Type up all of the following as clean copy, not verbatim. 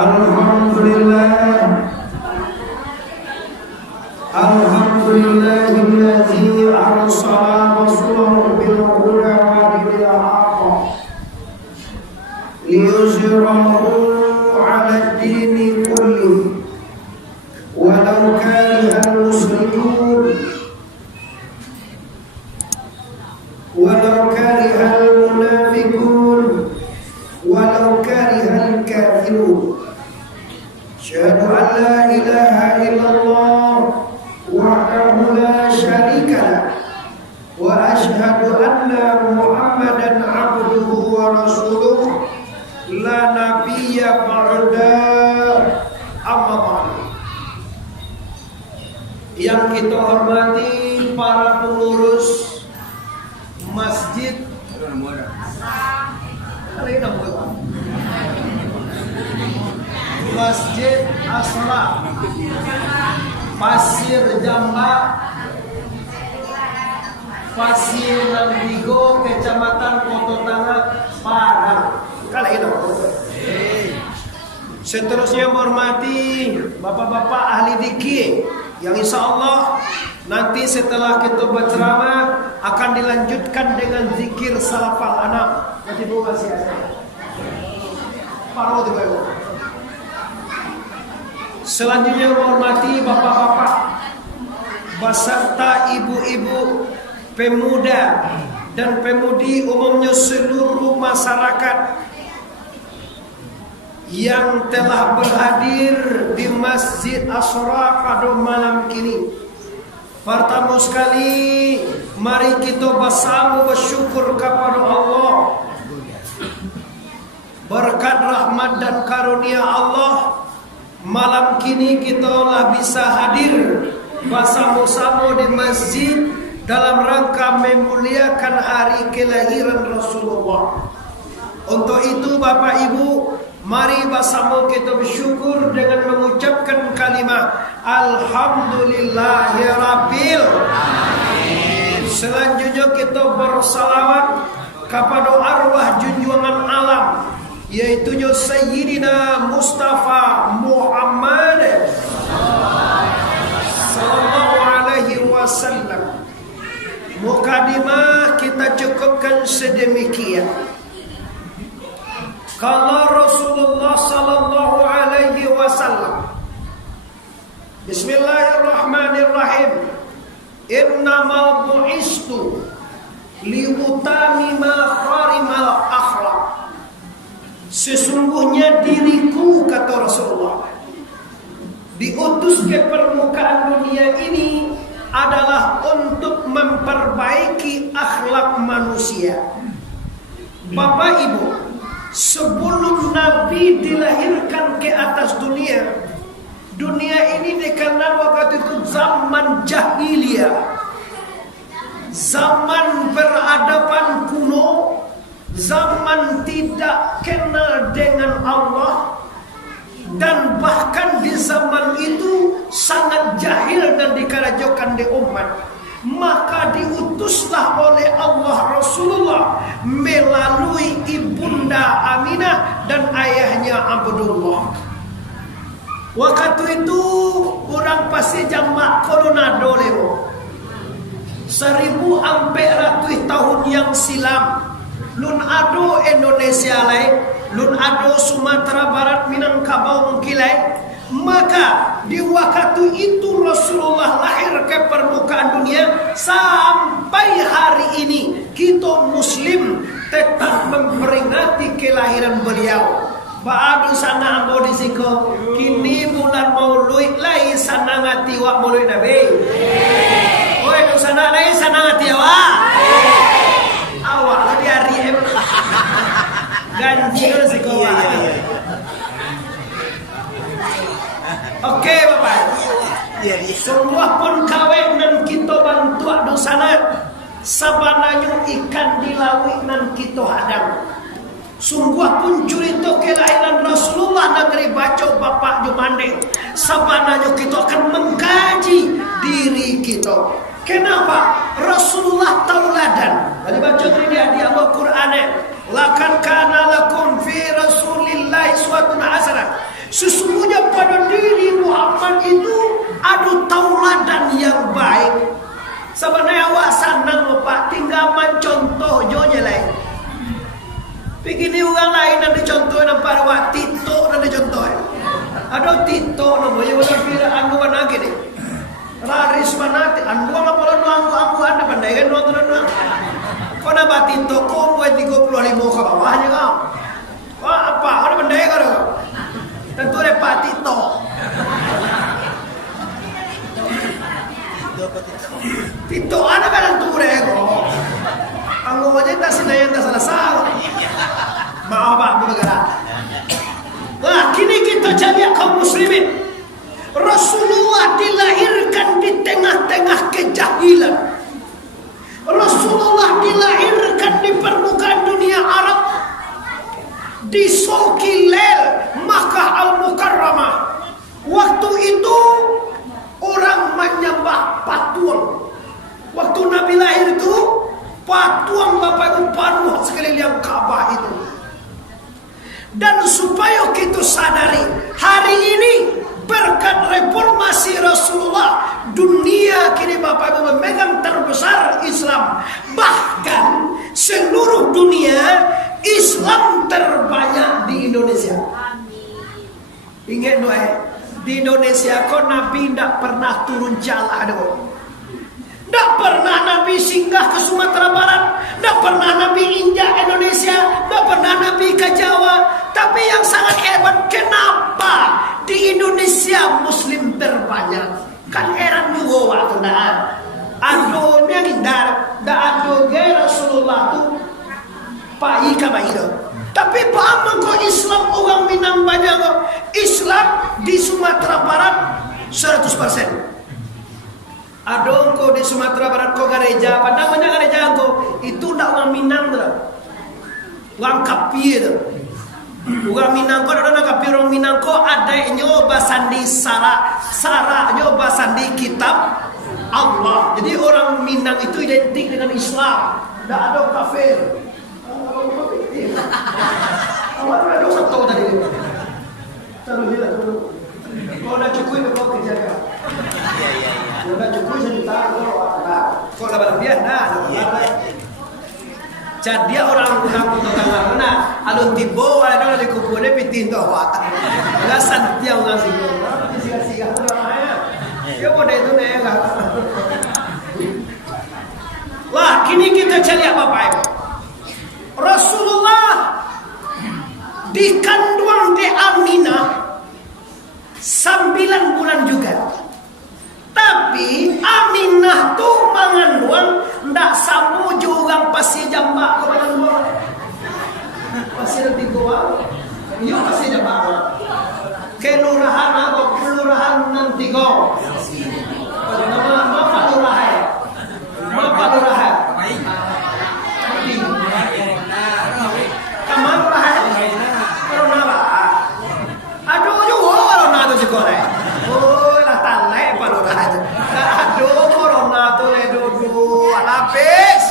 Alhamdulillahilladzi arsala rasulahu bil huda wa dinil haqq liyuzhirahu 'ala ad-dini kullihi walau karihal muslimun walau karihal munafiqun walau karihal kafirun. Asyhadu an la ilaha illallah wahdahu la syarika lah wa asyhadu anna Muhammadan abduhu wa rasuluh la nabiyya ba'da amma ba'du. Yang kita hormati para pengurus masjid Masjid Asra Pasir Jamba, Pasir Nambigo, Kecamatan Kota Tangah, Padang. Kali ini. Seterusnya menghormati bapak-bapak ahli dikir yang insya Allah nanti setelah kita berceramah akan dilanjutkan dengan zikir salafal anam. Nanti buka siapa? Para waktu. Selanjutnya menghormati bapak-bapak beserta ibu-ibu, pemuda dan pemudi umumnya seluruh masyarakat yang telah berhadir di Masjid Asra pada malam ini. Pertama sekali mari kita bersama bersyukur kepada Allah. Berkat rahmat dan karunia Allah, malam kini kita telah bisa hadir bersama-sama di masjid dalam rangka memuliakan hari kelahiran Rasulullah. Untuk itu Bapak Ibu, mari bersama kita bersyukur dengan mengucapkan kalimat Alhamdulillahirabbil alamin. Selanjutnya kita bersalawat kepada arwah junjungan alam, yaitu Sayyidina Mustafa Muhammad sallallahu alaihi wasallam. Mukadimah kita cukupkan sedemikian. Kalau Rasulullah sallallahu alaihi wasallam, Bismillahirrahmanirrahim, innamal bu'istu liutamima kharimal akhlaq. Sesungguhnya diriku, kata Rasulullah, diutus ke permukaan dunia ini adalah untuk memperbaiki akhlak manusia. Bapak Ibu, sebelum Nabi dilahirkan ke atas dunia, dunia ini dikenal waktu itu zaman jahiliyah, zaman peradaban kuno, zaman tidak kenal dengan Allah, dan bahkan di zaman itu sangat jahil dan dikerajokan di umat. Maka diutuslah oleh Allah Rasulullah melalui ibunda Aminah dan ayahnya Abdullah. Waktu itu orang pasti jamak Coronado lewo 1400 tahun yang silam. Lun ado Indonesia lain, lun ado Sumatera Barat, Minangkabau mungkilai. Maka di waktu itu Rasulullah lahir ke permukaan dunia. Sampai hari ini kita Muslim tetap memperingati kelahiran beliau. Baadu sana ambo disiko kini bulan Maulid lai sana ngati wak Maulid Nabi. Oi tu sana lai sana ngati awak. Awak tadi hari ganji kan siko. Oke Bapak. Semua pun kawin dan kita bantu adu sana. Sabananya ikan di laut dan kita hadang. Sungguh pun cerita kelahiran Rasulullah negeri baca Bapak Jumande. Sabananya kita akan mengkaji diri kita. Kenapa? Rasulullah tauladan. Tadi baca tadi di Al-Qur'an. Laqad kana lakum fi Rasulillahi uswatun hasanah Sesungguhnya pada diri Muhammad itu ada tauladan yang baik. Sebenarnya awak senang Pak, tinggal mencontoh jonya lain. Begini orang lain yang dicontoh nampak awak Tito yang dicontoh. Ada Tito namanya orang kira anu lagi nih. Raris manati anu apa lo anu anda pandai kan nuang. Kau nama Tito kau buat 35 ke bawahnya kau. Wah apa? Ada pandai kau? Tentu ada Pak Tito. Tito ada kan tentu rego. Anggo aja tak sinayan tak salah. Maaf Pak, negara. Nah, kini kita cari kaum muslimin. Rasulullah dilahirkan di tengah-tengah kejahilan. Rasulullah dilahirkan di permukaan dunia Arab, di Sokilel, Makkah Al-Mukarramah. Waktu itu orang menyembah patung. Waktu Nabi lahir itu patung Bapak Ibu paruh sekeliling Ka'bah itu. Dan supaya kita sadari hari ini berkat reformasi Rasulullah, dunia kini Bapak Ibu memegang terbesar Islam. Bahkan seluruh dunia Islam terbanyak di Indonesia. Ingat doa di Indonesia kok Nabi tidak pernah turun jalan doa. Tidak pernah Nabi singgah ke Sumatera Barat, tidak pernah Nabi injak Indonesia, tidak pernah Nabi ke Jawa. Tapi yang sangat hebat, kenapa di Indonesia Muslim terbanyak? Kan heran juga waktu dah. Ado yang hindar, dah ado gaya Rasulullah tu, Pak Ika itu. Tapi paham kok Islam orang Minang banyak kok. Islam di Sumatera Barat 100%. Ada kok di Sumatera Barat kok gereja, padahal banyak gereja kok itu ndak orang Minang tu, orang Kapi tu. Orang Minang kok ada Kapi orang Minang kok ada nyoba sandi sara nyoba sandi kitab Allah. Jadi orang Minang itu identik dengan Islam, ndak ada kafir. Awak ada satu tadi. Taruh dia dulu. Kau dah cukup kau kerja kan? Kau dah cukup sejuta kau dah berlebihan dah. Jadi orang tengah mana? Alun tibo ada di kuburnya pitin tu awak. Enggak santia orang sih. Sia-sia orang ya. Dia pada itu nih enggak. Lah kini kita cari apa Pak? Rasulullah dikandung di Aminah 9 bulan juga. Tapi Aminah tu mengandung ndak samu juga pasti jambak kepada Allah. Pasti nanti gua. Yo pasti jambak. Kelurahan atau kelurahan nanti go. Nama apa lurahan? Apa lurahan? Kamar lurahan? Corona lah. Aduh juga corona tu juga leh. Oh lah talai apa lurahan? Aduh corona tu le dulu habis.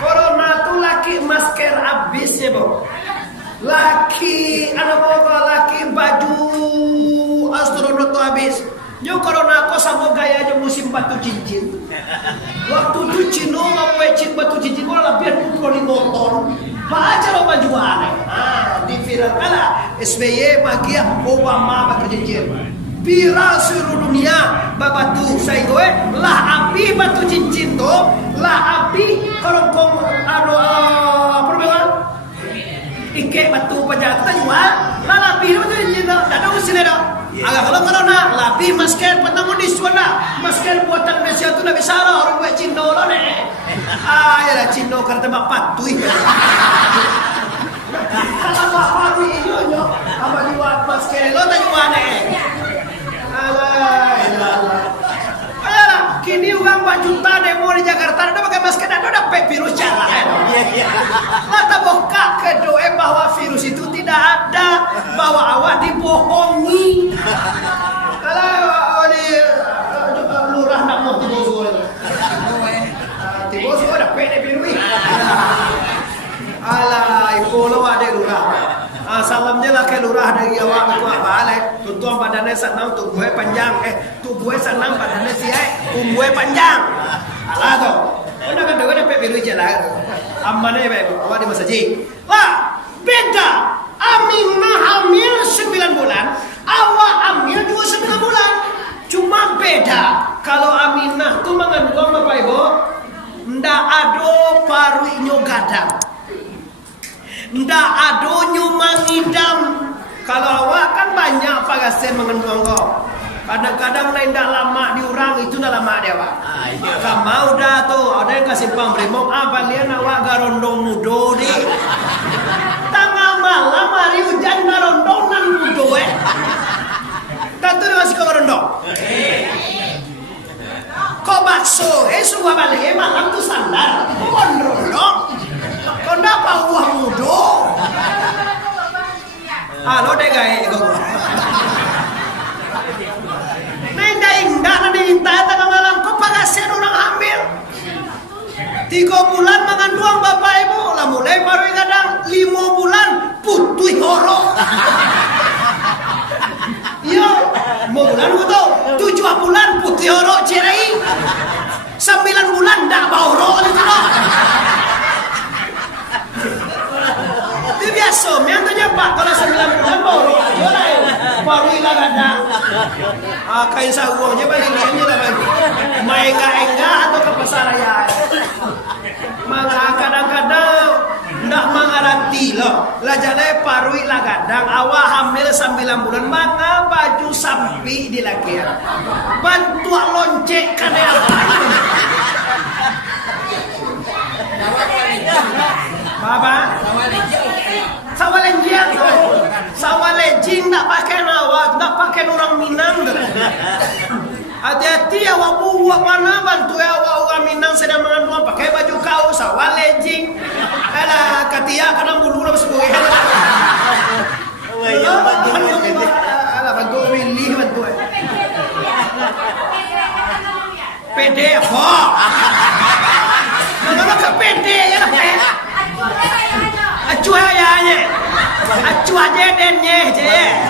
Corona tu laki masker habisnya bu. Laki anak bawa laki baju astronot tu habis. Yo corona ko sama gaya aja musim batu cincin. Waktu tu Cino ngapain cin batu cincin ko lebih 25 ton. Baca lo bajuan. Di viral kala SBY magia Obama batu cincin. Viral seluruh dunia babatu saya gue lah api batu cincin tu lah api kalau kau ada apa namanya ike batu pajak tu juga lah api batu cincin tu tak ada usia dah. Agak kalau corona lebih masker pertama di sana masker buatan Indonesia tu dah bisa orang buat Cino lo nih. Ya lah Cino karena bapak tu. Kalau bapak tu itu yo apa dibuat masker lo tak juga nih. Kini orang 4 juta demo di Jakarta ada pakai masker dan ada virus jalan. Mata buka kedua bahwa virus itu tidak ada, bahwa awak dibohongi. Kalau di lurah nak mau tiboso itu, tiboso ada pede virus. Alah, ibu lo ada lurah. Salamnya lah ke lurah dari awak itu apa? badannya senang, tubuhnya panjang. Tubuhnya senang, badannya umurnya panjang. Alah tuh. Udah kan dengar sampai biru jalan. Amannya awak di masjid. Lah, beda. Aminah hamil 9 bulan, awak hamil juga 9 bulan. Cuma beda. Kalau Aminah tuh mengandung Bapak Ibu, ndak ada paruinyo gadang. Ndak ada nyumangidam. Kalau awak kan banyak pagasen mengandung kok. Kadang-kadang lain dah lama diurang itu dah lama dia Pak. Kamu dah tuh ada yang kasih pang bremong balian awak garondong mudo di. Tengah malam hari hujan garondonan mudo Dan tuh masih kau garondong. Kau bakso suka balik malam tuh sandar. Gondrolong. Kau ndak apa uang mudo. Halo deh guys. Indah nanti tengah malam kau pagasen orang hamil 3 bulan mengandung Bapak Ibu lah mulai baru kadang 5 bulan putih horo yo 5 bulan betul 7 bulan putih horo cerai 9 bulan dak bau horo itu loh itu biasa miantonya Pak kalau 9 bulan bau horo baru ilah kadang kain saguangnya balik liannya lah bagi enggak atau ke pasar raya kadang-kadang ndak mengerti loh lah jadi paru ilah kadang awak hamil 9 bulan maka baju sampi di laki bantu loncek kan ya Baba Sawalenjing tak pakai nawak, tak pakai orang Minang. Hati-hati awak buat mana bantu awak orang Minang sedang mengandung pakai baju kau sawalenjing. Alah katia kena bulu lah sebagai. Alah bantu milih bantu. Pede apa? Mana ke pede ya nak? Acuh ayahnya. Acuh aja dennya je.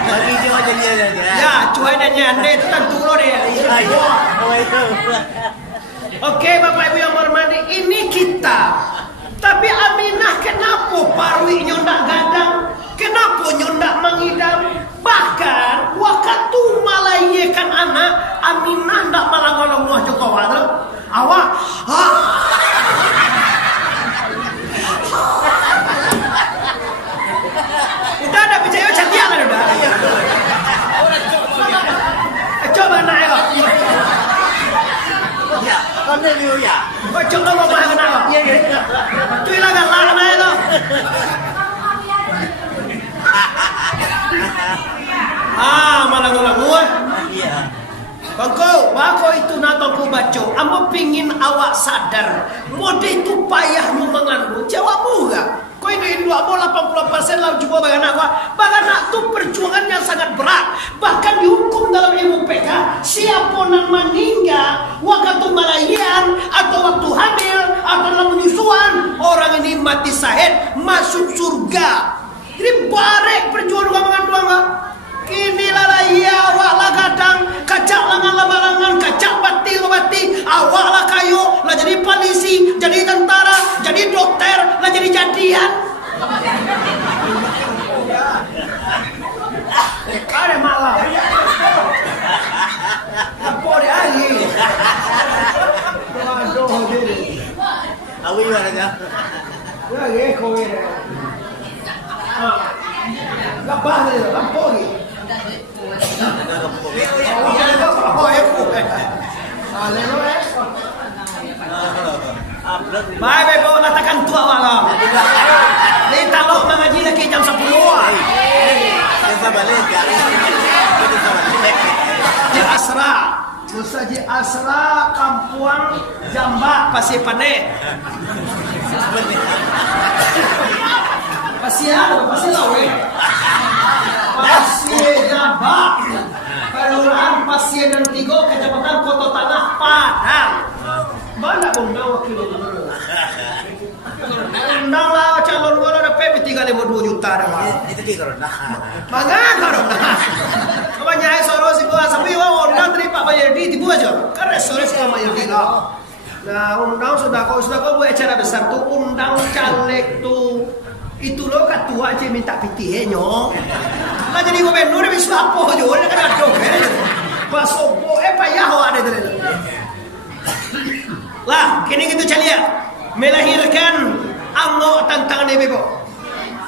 Bagi je aja dia je. Ya, acuh dennya ande itu tentu lo dia. Oke, Bapak Ibu yang hormati, ini kita. Tapi Aminah kenapa paruinya ndak gadang? Kenapa ndak mengidam? Bahkan waktu malayekan anak Aminah ndak malang-malang muah Jokowi. Awak udah ada percaya cantik lah udah. Coba nak ya. Ya, kau ni dia ya. Kau coba mau makan apa? Ya. Tu ilah galak nak itu. Malang-malang muah. Ya. Bako itu natongku baca. Amo pingin awak sadar. Mode itu payah mu mengandung. Jawabmu enggak? Kau ini Indo amo 80% lah coba baganak awak. Baganak itu perjuangan yang sangat berat. Bahkan dihukum dalam ilmu PK. Siapa yang meninggal waktu melahirkan atau waktu hamil atau dalam penyusuan, orang ini mati syahid masuk surga. Jadi barek perjuangan mengandung awak. Kini lah iya awak lah kadang kacak langan labalangan kacak bati awak lah kayu lah jadi polisi jadi tentara jadi dokter lah jadi jadian ada malam apa dia lagi waduh diri Awi mana dah? ya kau ini lapar dia lampau ni Baik bebo natakan tua malam. Ni talok mengaji lagi jam 10. Kita balik ya. Kita balik. Di Asra, Musaji Asra Kampuang Jambak Pasir Pane. Pasir Lawe. Pasir Jambak. Kelurahan Pasir dan Tigo, Kecamatan Kota Tanah Padang. Mana bunda wakil gubernur? Undang lah calon gubernur ada PP 3,2 juta dah. Itu di corona. Mangga corona. Apa nyai soros Dua sampai undang dari Pak Bayardi tibu aja. Karena sore sama Bayardi lah. Nah, undang sudah kau buat acara besar tuh undang caleg tuh. Itu lo ketua aja minta pitihnya. Lah jadi gubernur bisa apa juga kan ada. Basopo payah ada dari. Lah, kini gitu calia melahirkan ambo tantang bebo.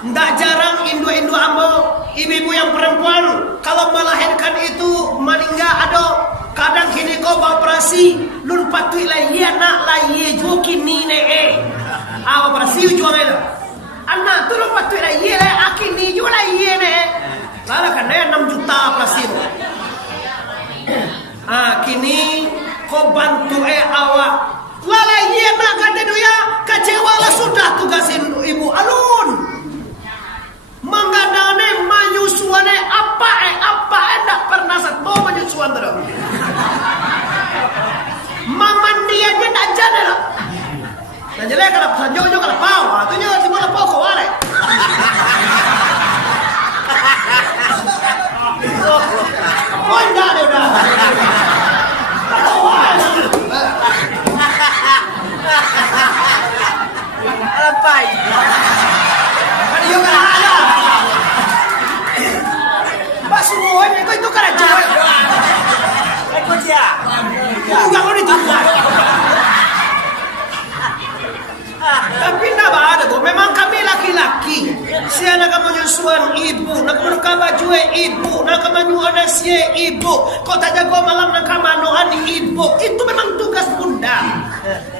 Ndak jarang ibu-ibu ambo, ibu-ibu yang perempuan kalau melahirkan itu meninggal ada. Kadang kini kau operasi, lun patui lah iya nak lah iya jo kini ne operasi juang itu. Anak tu lun patui lah iya lah akini jo lah iya ne. Lalu kan 6 juta operasi. Kini kau bantu awak. Lala iya nak kata dia kecewa lah sudah tugasin ibu alun. Menggadane manyusuane apa endak pernah satu manyusuan terus. Mamandiannya tak jadi lah. Dan jelek kalau sanjo kalau pau, tu nyo si bola pau kau ada. Kau enggak ada dah. Alampai. Kan iyo kan ada. Basuhnya kau itu kan aja. Ikut dia. Enggak mau ditinggal. Tapi enggak ada tuh. Memang kami laki-laki. Sia nak menyusuan ibu, nak berkaba baju ibu, nak menyuada sia ibu. Kau tak jago malam nak manoan ibu. Itu memang tugas bunda.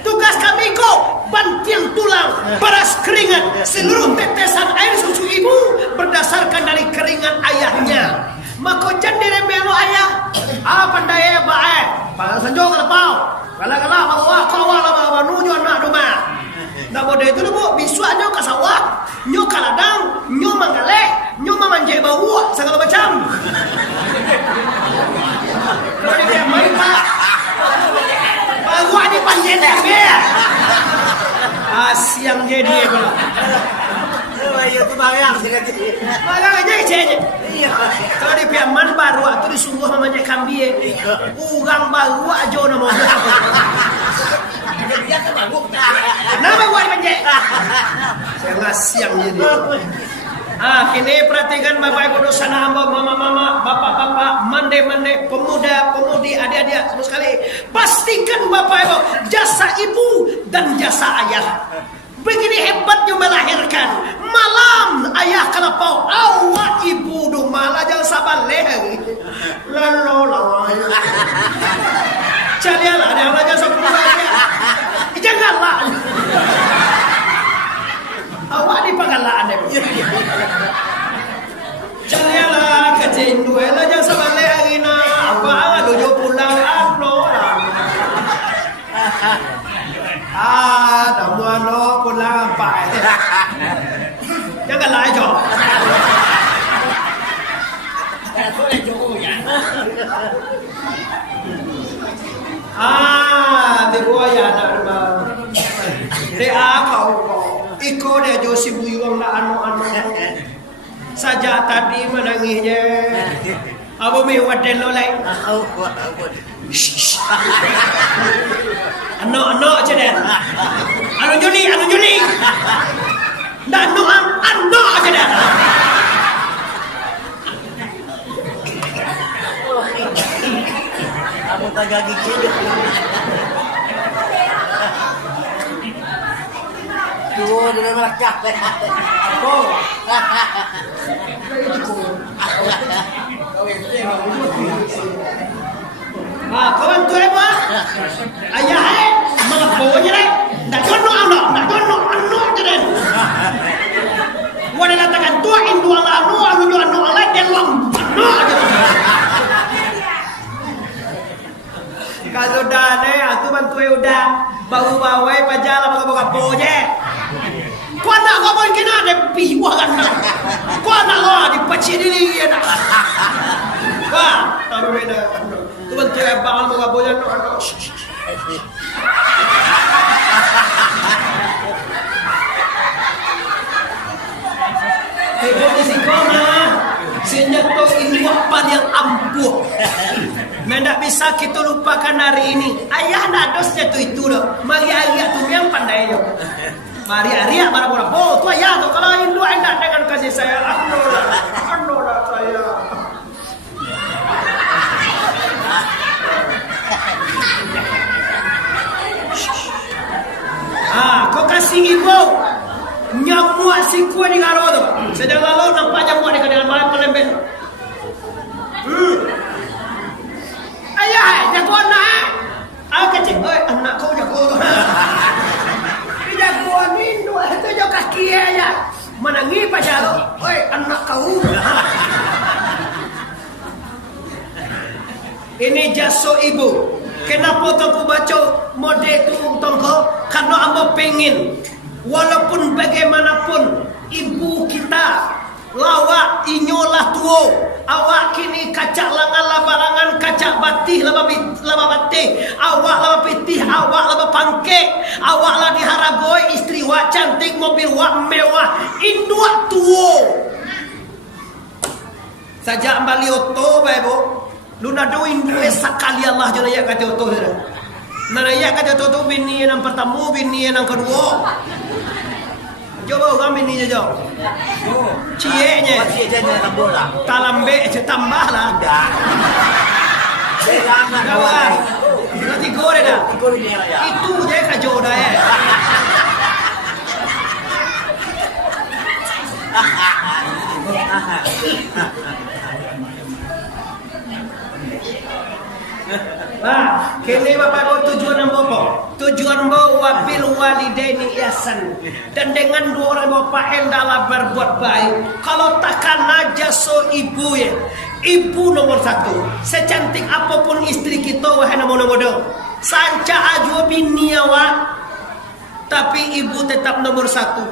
Tugas kami kok banting tulang, peras keringat, seluruh tetesan air susu ibu berdasarkan dari keringat ayahnya. Maka jadi remelo ayah, pandai baik, pada sanjung kalau pau, kalau bawa kau lah nuju anak rumah. Nah bodoh itu bu, bisuannya ke sawah, nyo kaladang, nyo manggale, nyo memanjai bau, segala macam. Kalau dia main pak, bau ini panjai dia. Siang jadi kalau. Ayo tu bayang sikit. Bayang aja kecil. Kalau di piaman baru atau disuruh mamanya kambie, urang baru aja nama. Dia kan baru. Nama gua dipanjang. Saya ngasiang jadi. Kini perhatikan Bapak Ibu dosa hamba, mama-mama, bapak-bapak, mande-mande, pemuda-pemudi, adik-adik semua sekali. Pastikan Bapak Ibu jasa ibu dan jasa ayah. Begini hebatnya melahirkan. Malam ayah kelapau, awak ibu do malah jangan sabar leh. Lalu. Carilah ada yang aja sepuluh. Janganlah. Awak di pagalaan deh. Carilah kecil dua lah jangan sabar leh hari na. Apa dojo pulang ano lah. Tuan lo pulang apa? Jangan lah jo. Tiba ya nak rumah. Dia kau. Iko dia jo si buyuang na ano. Saja tadi menangisnya. Abu mi waden lo lai. Ano aja deh. Anu Juni. Dan ano aja deh. Kamu tak gigi. Dua dia melacak. Oh. Kawan tu apa? Ayah mana bawanya deh? Nak jono je deh. Wadah katakan tua indu anu alai dalam anu aja. Kalau dah deh, aku bantu udah bau-bawai pajala buka boje. Kau nak kau pun kena ada piwah kan? Kau nak kau dipaci diri ya nak? Wah, tahu beda. Tu bantu bakal buka boje no. Hei, kau di sini kau nak? Senjata ini apa yang ampuh? Mendak bisa kita lupakan hari ini. Ayah nak dosnya itu loh. Mari ayah tu yang pandai yo. Mari ayah bara-bara. Oh, tu ayah tu kalau Hindu anda dengan kasih saya. Anola saya. Kau kasih ibu nyamuk si kuah di karo tu. Sedang lalu nampak nyamuk di kadang malam pelembek. Ayah, jago anak. Kecil, anak kau jago tu. Jago ni dua itu jago kaki aja. Mana ngi pacar? Anak kau. Ini jaso ibu. Kenapa aku baca model tu tongko? Karena amba pengen walaupun bagaimanapun ibu kita lawak inyolah tuo awak kini kacak langan labarangan kacak batih laba batih awak laba pitih awak laba pangke awak lah diharagoi istri wak cantik mobil wak mewah indua tuo saja ambali oto bebo luna do indue sakali Allah jona ya kata oto nana ya kata oto bini yang pertama bini yang kedua. Coba kami ni je jauh. Cieknya. Cie jangan bola. Talambe tambah lah. Kawan. Nanti goreng dah. Itu je kacau dah ya. Kini bapak tujuan apa? Tujuan bawa bil walidaini ihsan. Dan dengan dua orang bapak hendaklah berbuat baik. Kalau takkan aja so ibu ya. Ibu nomor satu. Secantik apapun istri kita wahai nomor-nomor. Sanca aja bini awak. Tapi ibu tetap nomor satu.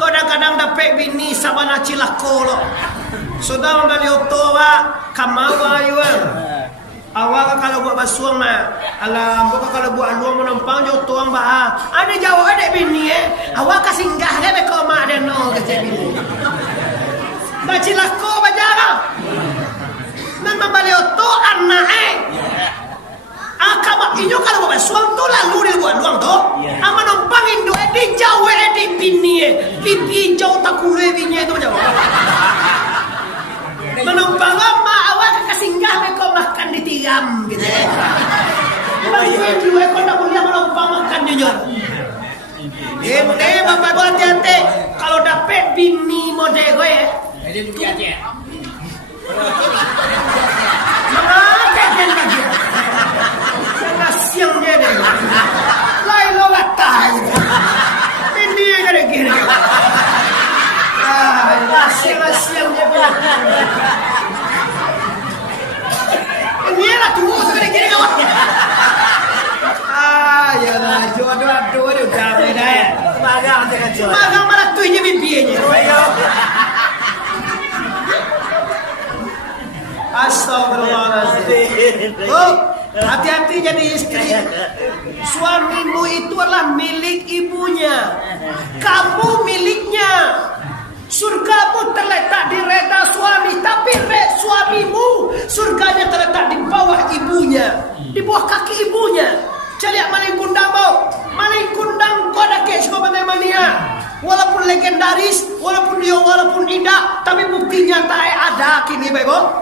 Kadang-kadang dapat bini sama nacilah kolok. Sudah membeli otowa kamawa yuan. Awak kalau buat basuang nak, alam bukan kalau buat luang menampang jo tuang bah. Ada jawab ada bini awak kasih singgah le beko mak ada no ke bini. Dah cilako bajara. Nan membali oto anak Akak inyo kalau buat basuang tu lalu dia buat luang tu. Ama nampang indo di jauh di bini pipi jauh tak kule bini tu jauh. Menumpang mak awak kasih singgah beko makan di tiram gitu. Bagi juga kau tak boleh menumpang makan jujur. Ente bapak buat hati kalau dapat bini model gue. Dia bukti aja. Mana dia lagi? Sangat siang dia deh. Lain lo gatai. Bini yang ada gini. Siang dia punya. Ini lah tunggu sampai gini kawan. Ya lah, jodoh dia udah beda ya. Magang jangan jual. Magang malah tuhnya bibinya. Astagfirullahaladzim. Oh, hati-hati jadi istri. Suamimu itu adalah milik ibunya. Kamu miliknya. Surgamu terletak di reda suami, tapi suamimu surganya terletak di bawah ibunya, di bawah kaki ibunya. Caliak maling kundang kau dah kes kau mania. Walaupun legendaris, walaupun dia, walaupun tidak, tapi bukti nyata ada kini bebo.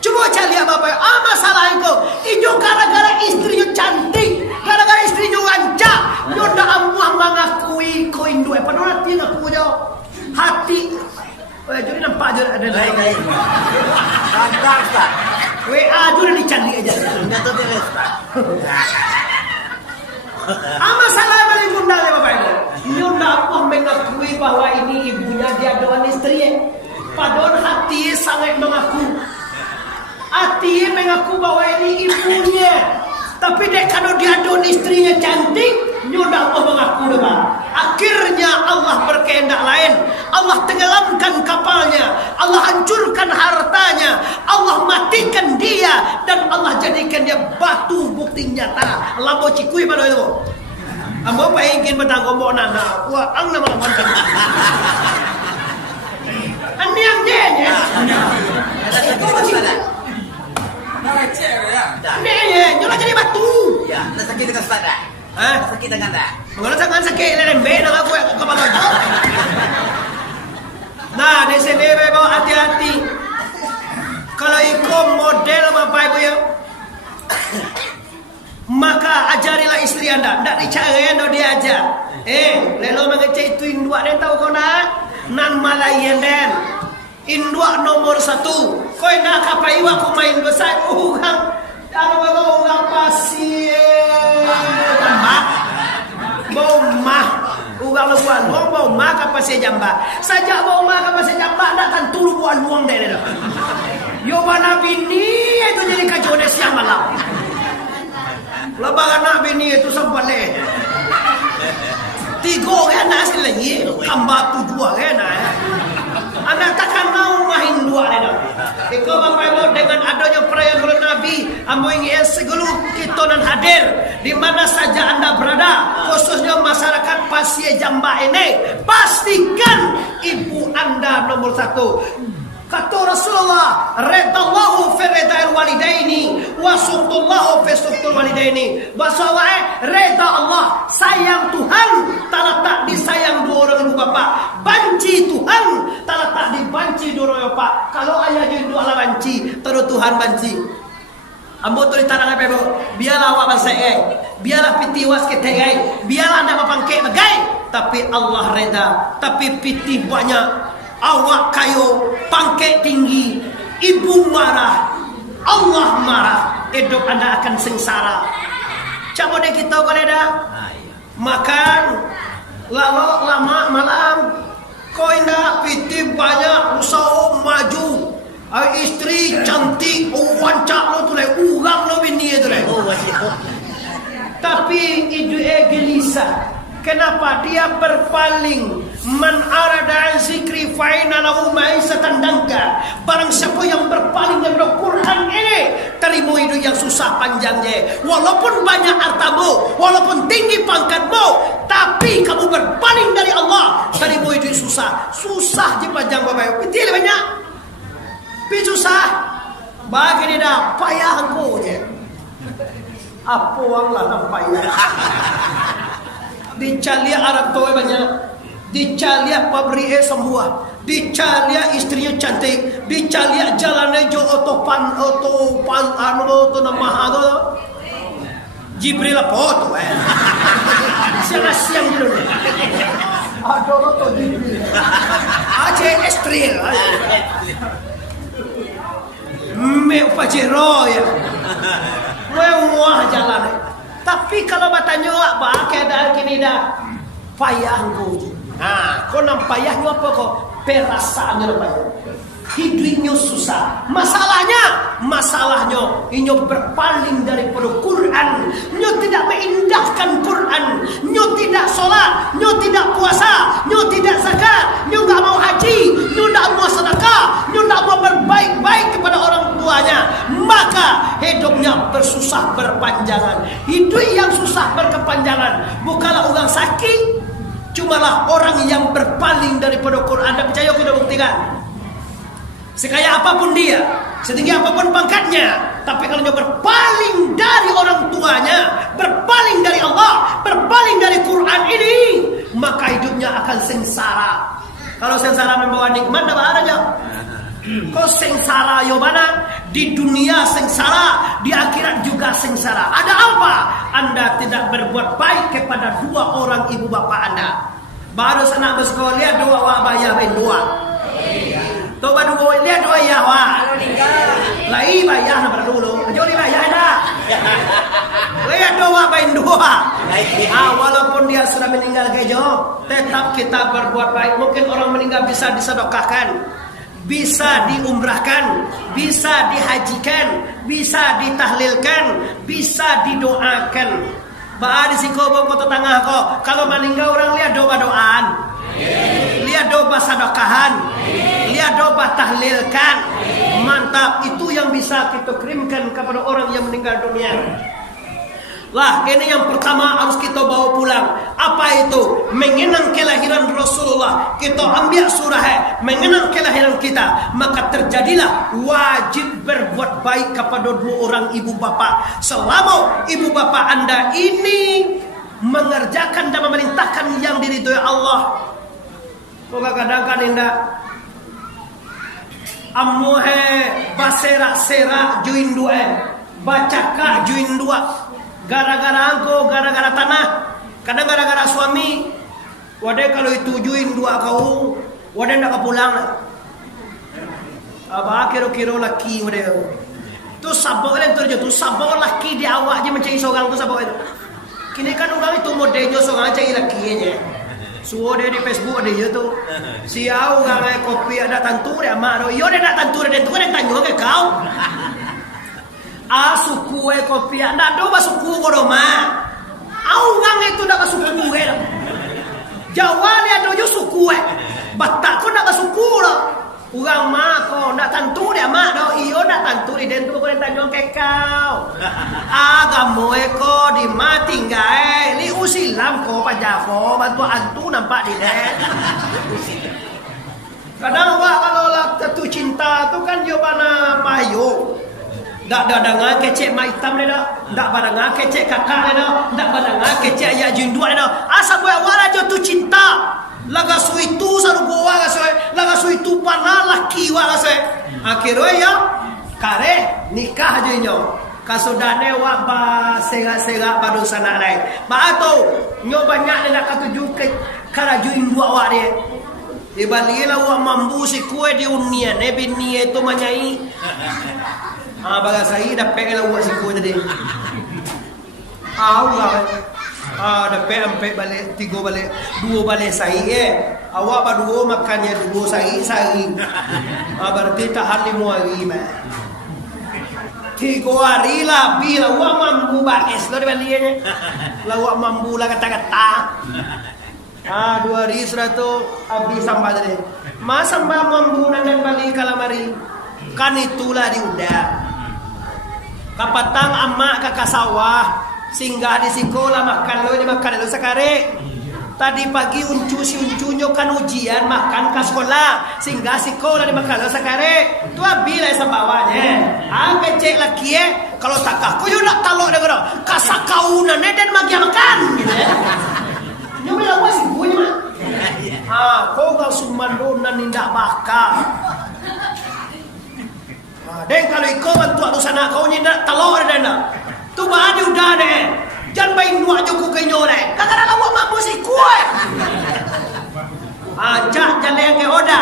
Coba caliak bapak, masalah itu, ijo gara-gara istrinya cantik, gara-gara istrinya lancak, dia dah amuah mengakui kau induk, padahal dia ngaku jauh. Hati, jadi nampak aja ada lain. Mantap tak? WA aja dicantik aja. Nyata terus tak? Masalah paling bundal ya bapak ibu. Dia apa mengakui bahwa ini ibunya dia doan istri. Padahal hati sangat mengaku. Hati mengaku bahwa ini ibunya. Tapi dek kalau dia doan istrinya cantik, dia apa mengaku depan. Akhirnya Allah berkehendak lain. Allah tenggelamkan kapalnya. Allah hancurkan hartanya. Allah matikan dia. Dan Allah jadikan dia batu bukti nyata. Labo cikui pada itu. Ambo ingin bertanggung nana. Wah, ang nama lawan kan. Ini yang dia. Dah. Nih, nyola jadi batu. Ya, nak sakit dengan Ustaz dah. Hah? Sakit dengan dah. Mengatakan sakit lembe nang aku kepala kau. Nah, di sini bebo hati-hati. Kalau ikut model Bapak Ibu ya, maka ajarilah istri anda. Tidak dicari, tidak diajar. Lalu mengecek itu induk dan tahu kau nak? Nan malayan dan induk nomor 1. Kau nak kapai aku main besar ugang. Ano ba ugang pasir? Bau mah. Ugang luan, bau mah kapasir jamba. Saja bau mah kapasir jamba datang tulu buat luang dari dah. Yo mana bini itu jadi kacau siang malam. Lebaran nak bini itu sempat leh. 3 kan nasi lagi, kambak 7 kan. Anak takkan mau main 2 dah. Iko Bapak Ibu dengan adanya perayaan Maulid Nabi, ambo ingin segala kita nan hadir di mana saja anda berada, khususnya masyarakat Pasir Jamba ini, pastikan ibu anda nomor 1. Kata Rasulullah, redallahu fi ridal walidaini wa suqtullahu fi suqtul walidaini. Bahasa reda Allah, sayang Tuhan tak letak di sayang dua orang ibu bapa. Banci Tuhan tak letak di banci dua orang bapa. Kalau ayah jadi dua lah banci, terus Tuhan banci. Ambo tu ditarang apa ibu? Biarlah awak basai, biarlah piti was ketegai, biarlah anda mapangke bagai. Tapi Allah reda, tapi piti banyak. Awak kayu pangkat tinggi, ibu marah, Allah marah, hidup anda akan sengsara. Coba deh kita kalau dah makan, lalu lama malam, kau indah piti banyak, usaha maju, istri cantik, wancak lo tu leh, urang lo bini tu leh. Tapi itu gelisah. Kenapa dia berpaling? Man arada an zikri fa inna lahu ma'isatan danka. Barang siapa yang berpaling dari Al-Quran ini, terima hidup yang susah panjangnya. Walaupun banyak hartamu, walaupun tinggi pangkatmu, tapi kamu berpaling dari Allah, terima hidup susah. Susah je panjang Bapak. Betul banyak. Pi susah. Bagi dia dah payah aku je. Apa orang lah nak payah. Dicalia Arab tua banyak, dicalia pabrik semua, dicalia istrinya cantik, dicalia jalannya jo otopan anu tu nama hado Jibril apa tu siang dulu ada tu Jibril aje istri me pajero ya wah jalan. Tapi kalau batanya awak keadaan kini dah payah kau je. Kau nam payahnya apa kau? Perasaannya payah. Hidupnya susah. Masalahnya inyo berpaling daripada Quran. Inyo tidak mengindahkan Quran. Inyo tidak solat, inyo tidak puasa, inyo tidak zakat, inyo enggak mau haji, inyo enggak mau sedekah, inyo enggak mau berbaik-baik kepada orang tuanya. Maka hidupnya bersusah berpanjangan. Hidup yang susah berkepanjangan bukanlah orang sakit, cumalah orang yang berpaling daripada Quran. Dan percaya kita buktikan. Sekaya apapun dia, setinggi apapun pangkatnya, tapi kalau dia berpaling dari orang tuanya, berpaling dari Allah, berpaling dari Quran ini, maka hidupnya akan sengsara. Kalau sengsara membawa nikmat, apa adanya? Kau sengsara yo mana? Di dunia sengsara, di akhirat juga sengsara. Ada apa? Anda tidak berbuat baik kepada 2 orang ibu bapa anda. Baru anak bersekolah, lihat 2 awak bayar dua. Tuh baru lihat 2 ya wah. Lai bayar nak dulu. Joli bayar dah. Lihat 2 bain 2. Walaupun dia sudah meninggal kejo, tetap kita berbuat baik. Mungkin orang meninggal bisa disedekahkan, bisa diumrahkan, bisa dihajikan, bisa ditahlilkan, bisa didoakan. Ba di siko kota tengah kok. Kalau meninggal orang lihat doa-doaan. Lihat doa sedekahan, lihat doa tahlilkan. Mantap, itu yang bisa kita kirimkan kepada orang yang meninggal dunia. Lah, ini yang pertama harus kita bawa pulang. Apa itu? Mengenang kelahiran Rasul Rasulullah, kita ambil surah mengenang kelahiran kita, maka terjadilah wajib berbuat baik kepada dua orang ibu bapa. Selama ibu bapa Anda ini mengerjakan dan memerintahkan yang diridhoi Allah. Kok kadang-kadang indah amuhe baserak-serak juin dua bacaka juin dua gara-gara angko, gara-gara tanah, kadang gara-gara suami. Wadah kalau itu juin dua kau, wadah nak pulang. Apa kira-kira laki wadah. Tu sabok yang terjadi, tu sabok laki di awak je mencari seorang tu sabok itu. Kini kan orang itu modelnya seorang cari laki aja. Suo dia di Facebook ada je tu. Siau orang kopi ada tantu dia mak. Yo dia nak tantu dia tu kan tanya ke kau. Suku kopi nak do suku ko do mak. Orang itu nak suku ke. Jawa dia do suku Batak ko nak suku lah. Orang mak ko nak tantu dia mak do. Iyo nak tantu dia tu ko tanya ke kau. Agamo ko di mati enggak li usilam ko pajako bantu antu nampak di deh. Kadang awak kalau lah jatuh cinta tu kan yo bana payo. Dak dadangan kecek mak hitam le dak. Dak badangan kecek kakak le dak. Dak badangan kecek ayah jindua le dak. Asa buat awak jatuh cinta. Laga suitu saru goa gasoi. Laga suitu pana laki wa gasoi. Akhirnya ya kare nikah aja nyo. Kasudane wa ba sega-sega baru sana lain. Ba atau nyo banyak nak katuju ke karajuin dua wa dia. Ibalila wa mambu si kue di unian bini itu manyai. Baga sai dapat la wa si kue tadi. Dapat ampe balik 3 balik 2 balik sai awak ba 2 makannya 2 sai. Berarti tahan 5 hari mah. 3 hari lah bila wa mambu bakes lo dibalinya. La wa mambu la kata-kata. 2 hari sudah tu habis sambal tadi. Mas sambal mambu nangan balik kalamari. Kan itulah di udah. Kapatang emak kakak sawah singgah di sekolah makan lo sekare. Tadi pagi uncu-uncunya kan ujian makan ke sekolah singgah sekolah di makan lo sekare. Tu bila sambawanya. Kecek laki kalau tak aku yo nak talok dengan kasakaunan dan magia makan gitu ya. Nyo bila wasi punya mah. Kau gak sumandonan nindak bakal. Dan kalau ikut bantu aku sana kau nyendak telur dana. Tu badi udah deh. Jangan main dua joko kenyo deh. Kadang-kadang awak mampu si kue. Ajak jalan ke oda.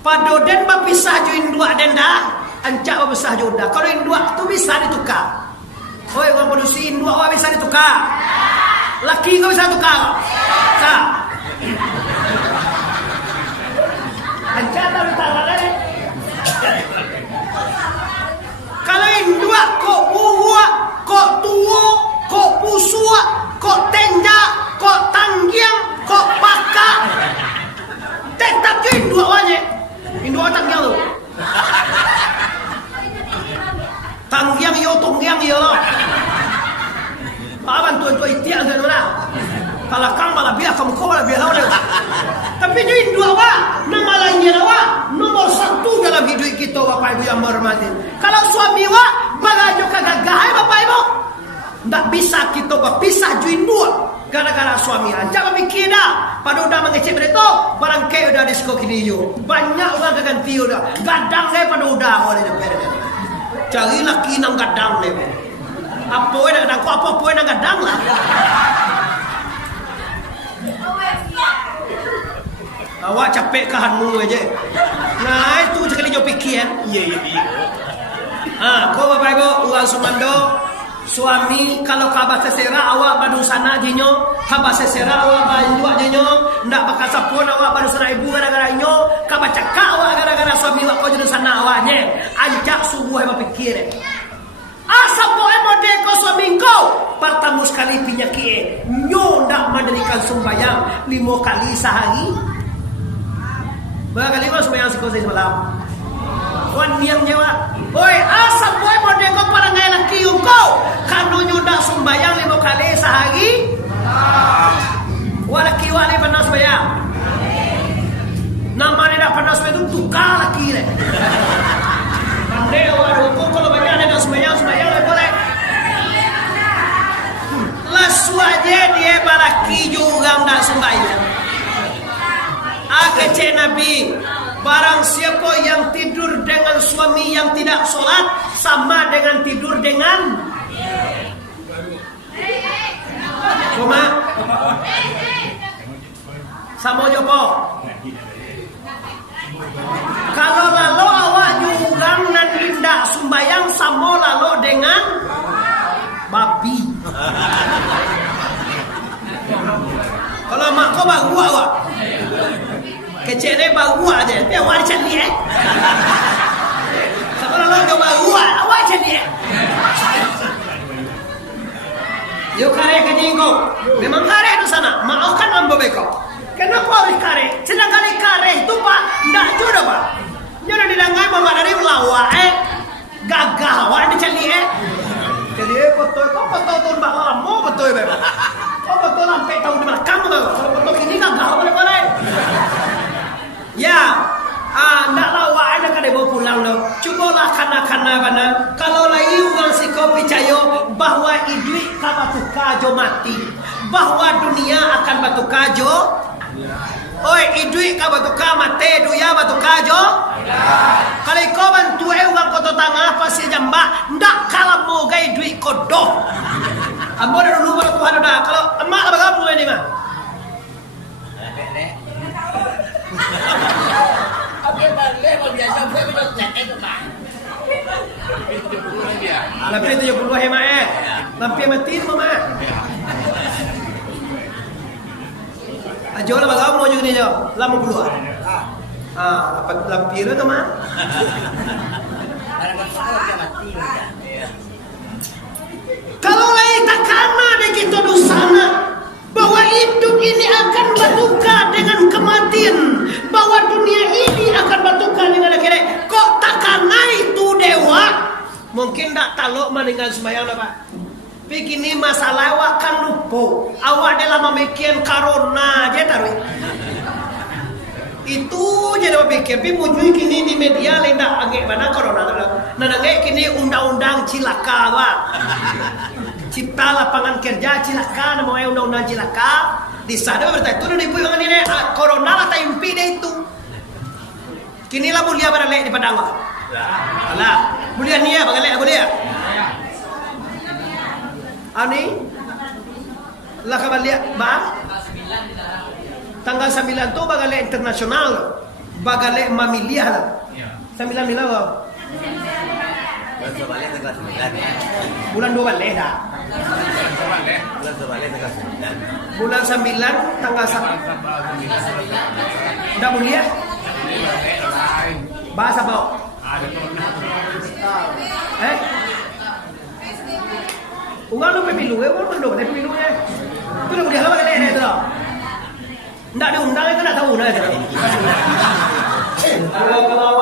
Padoden bapisah join dua denda. Ancak bapisah joda. Kalau in dua tu bisa ditukar. Oi orang produksi in dua bisa ditukar. Laki kau bisa tukar. Sa. Ancak tak ditawar deh. Kalau indua kok buah, kok tua, kok pusua, kok tenja, kok tanggiang, kok paka, tetap je indua wanya. Indua tanggiang tu. Tanggiang yo, tonggiang yo lah. Aban tuan itiak kan lah. Kalau kang malah biar kamu kau malah biar lawan. Tapi je indua wa, nama lainnya wa. Nomor 1 dalam hidup kita Bapak Ibu yang menghormati. Kalau suami wa bagajo kagagahay Bapak Ibu. Tak bisa kita berpisah juin dua gara-gara suami. Jangan mikir dah. Pada udah mengecek berito barang kayak udah disko kini yo. Banyak orang keganti udah. Gadang le pada udah oleh depan. Cari laki nang gadang le. Apa yang gadang? Apa yang gadang lah. Awak capek kahanmu aja. Nah itu sekali jauh pikiran. Iya. Kau Bapak Ibu uang sumando suami kalau kabar sesera awak badu sana jenyo, kabar sesera awak banyu jenyo, ndak bakal sapun awak badu sana ibu gara-gara nyo, kabar cakak awak gara-gara suami awak kau jadi sana awaknya. Anjak subuh yang berpikir. Asa boe model kau suami kau pertama sekali pinyaki nyo ndak mendirikan sembahyang 5 kali sehari. Berapa kali kau sembahyang sekali semalam? Wan niang nyawa. Oi, asap boy model kau pada ngai laki kau. Kanu nyudak sembahyang 5 kali sehari. Walaki wali pernah sembahyang. semua itu tukar lagi deh. Pandai orang hukum kalau banyak ada sembahyang boleh. Lasu aja dia balaki juga nggak sembahyang. Kece Nabi, barang siapa yang tidur dengan suami yang tidak sholat sama dengan tidur dengan cuma sama jopo. Kalau lalu awak juga nan tidak sembahyang sama lalu dengan babi. Kalau mak kau bagu awak kecil ni bagu aja, tapi awak cantik Kalau lalu kau bagu awak cantik Yo kare kejingko, memang kare di sana. Maafkan ambo beko. Kenapa harus kare? Sedangkan kare itu pak, ndak jodoh pak. Jodoh didangai mama dari lawa gagah awak dicari Jadi betul kau betul tu mbak lama betul beko. Kau betul sampai tahu di belakang tu. Kalau betul ini gagah boleh boleh. Ya, ndak lawa ada kada bawa pulang lo. Cubalah kana bana. Kalau lagi uang si kau percaya bahwa idui kabatuka jo mati, bahwa dunia akan batuka jo. Oi, idui kabatuka mati, dunia batuka jo. Kalau kau bantu uang kau tengah pasti jamba, ndak kalah mau gay idui kodoh. Ambo dah dulu baru Tuhan dah. Kalau emak apa kamu ini mah? Lebih 70 hemat Lebih mati tu mama. Ajo lah bagai mau juga ni jo. Lama keluar. Apa lampir tu mah? Kalau lagi tak karena ada kita di sana bahwa hidup ini akan bertukar dengan kematian, bahwa dunia ini akan bertukar dengan akhirat. Kok tak karena itu dewa? Mungkin tak taluk meninggal sembahyang lah pak. Begini masalah awak kan lupa. Awak adalah memikirkan corona aja taruh. Itu jadi apa pikir. Tapi muncul kini di media lain dah agak mana corona tu. Nah agak kini undang-undang cilaka pak. Cipta lapangan kerja cilaka, namanya undang-undang cilaka. Di sana berarti itu nih punya ini corona lah tak impi deh itu. Kini lah mulia beralek di Padang. Alah, mulia ni ya, beralek aku dia. Ani, lah kabalik ba? Tanggal 9 tu bagale internasional, bagale mamilia lah. 9 mila apa? Bulan 2 balik dah. Bulan 9 tanggal 1. Dah mulia? Bahasa apa? Ungang lu pemilu, orang belum ada pemilunya. Itu dah mulia apa kali ini tu? Ndak diundang kan tak tahu dah. Kalau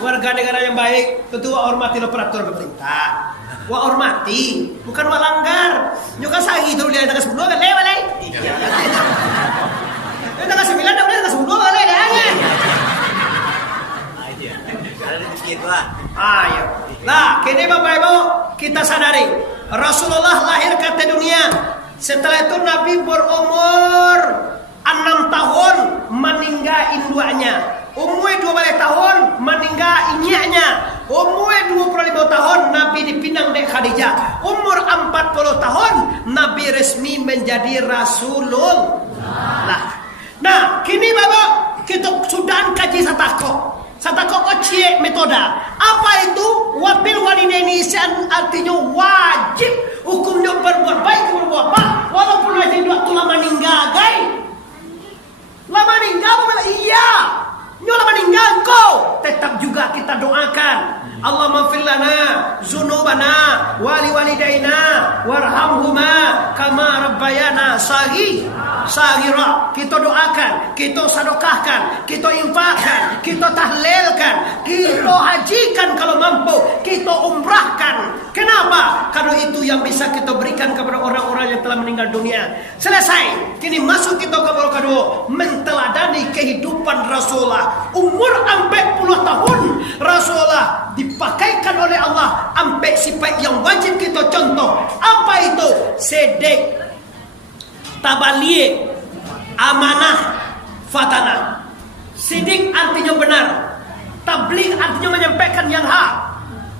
warga negara yang baik, tentu hormati peraturan pemerintah. Wah hormati, bukan wah langgar. Juga sagi tu dia tanggal 10 kan lewat leh. Dia tanggal 9 dah udah tanggal 10 kan leh hanya. Ada sedikit lah. Ya. Lah, kini Bapak Ibu kita sadari Rasulullah lahir ke dunia. Setelah itu Nabi berumur 6 tahun meninggal induanya. Umur 12 tahun meninggal inyaknya. Umur 25 tahun Nabi dipinang dek Khadijah. Umur 40 tahun Nabi resmi menjadi Rasulullah. Nah, kini Bapak kita sudah kaji satako. Satako kecil metoda. Apa itu? Wabil walidaini artinya wajib hukumnya berbuat baik berbuat baik walaupun aja waktu lama meninggal guys. Lama meninggal apa? Iya. Nyola meninggal kau tetap juga kita doakan. Allahumma fir lana dzunubana wali walidaina warhamhuma kama rabbayana shaghira. saghira, kita doakan, kita sedekahkan, kita infakkan, kita tahlilkan, kita hajikan kalau mampu, kita umrahkan. Kenapa? Karena itu yang bisa kita berikan kepada orang-orang yang telah meninggal dunia. Selesai. Kini masuk kita ke bawah kedua, menteladani kehidupan Rasulullah. Umur 40 tahun Rasulullah dipakaikan oleh Allah sampai sifat yang wajib kita contoh. Apa itu? Sedek, tabalie, amanah, fatanah. Sidik artinya benar, tabligh artinya menyampaikan yang hak,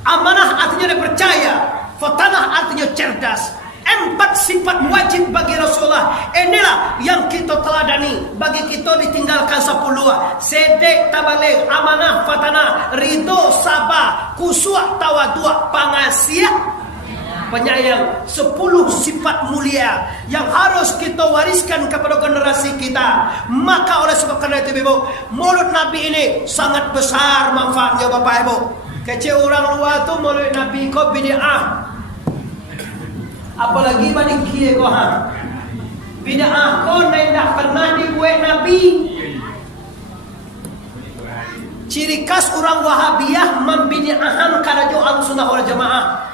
amanah artinya dipercaya, fatanah artinya cerdas. 4 sifat wajib bagi Rasulullah. Inilah yang kita teladani. Bagi kita ditinggalkan 10. Sedek, tabaligh, amanah, fatanah, ridho, sabar, khusyuk, tawadhu', pengasih, penyayang. 10 sifat mulia yang harus kita wariskan kepada generasi kita. Maka oleh sebab karena itu Ibu, mulut Nabi ini sangat besar manfaatnya Bapak Ibu. Kecil orang luar tu mulut Nabi kau bid'ah, apalagi banding kia kau bid'ah kau tidak pernah dibuat Nabi. Ciri khas orang Wahabiyah membid'ahkan karena Ahlussunnah wal Jamaah.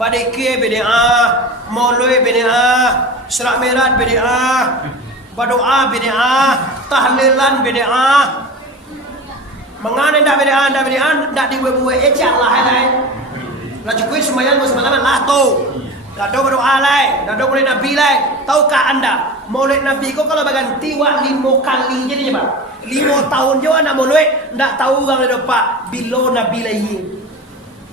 Badike bid'ah, maulid bid'ah, Isra Mi'raj bid'ah, berdoa bid'ah, tahlilan bid'ah. Mengana dah bid'ah, dah dibuat ecak lah hai. Lah cukup sembahyang semalam lah tu. Dah do berdoa lai, dah do boleh Nabi lai. Tahukah anda, maulid Nabi kau kalau berganti 5 kali jadinya Pak. 5 tahun je nak maulid, ndak tahu orang ada Pak bila Nabi lahir.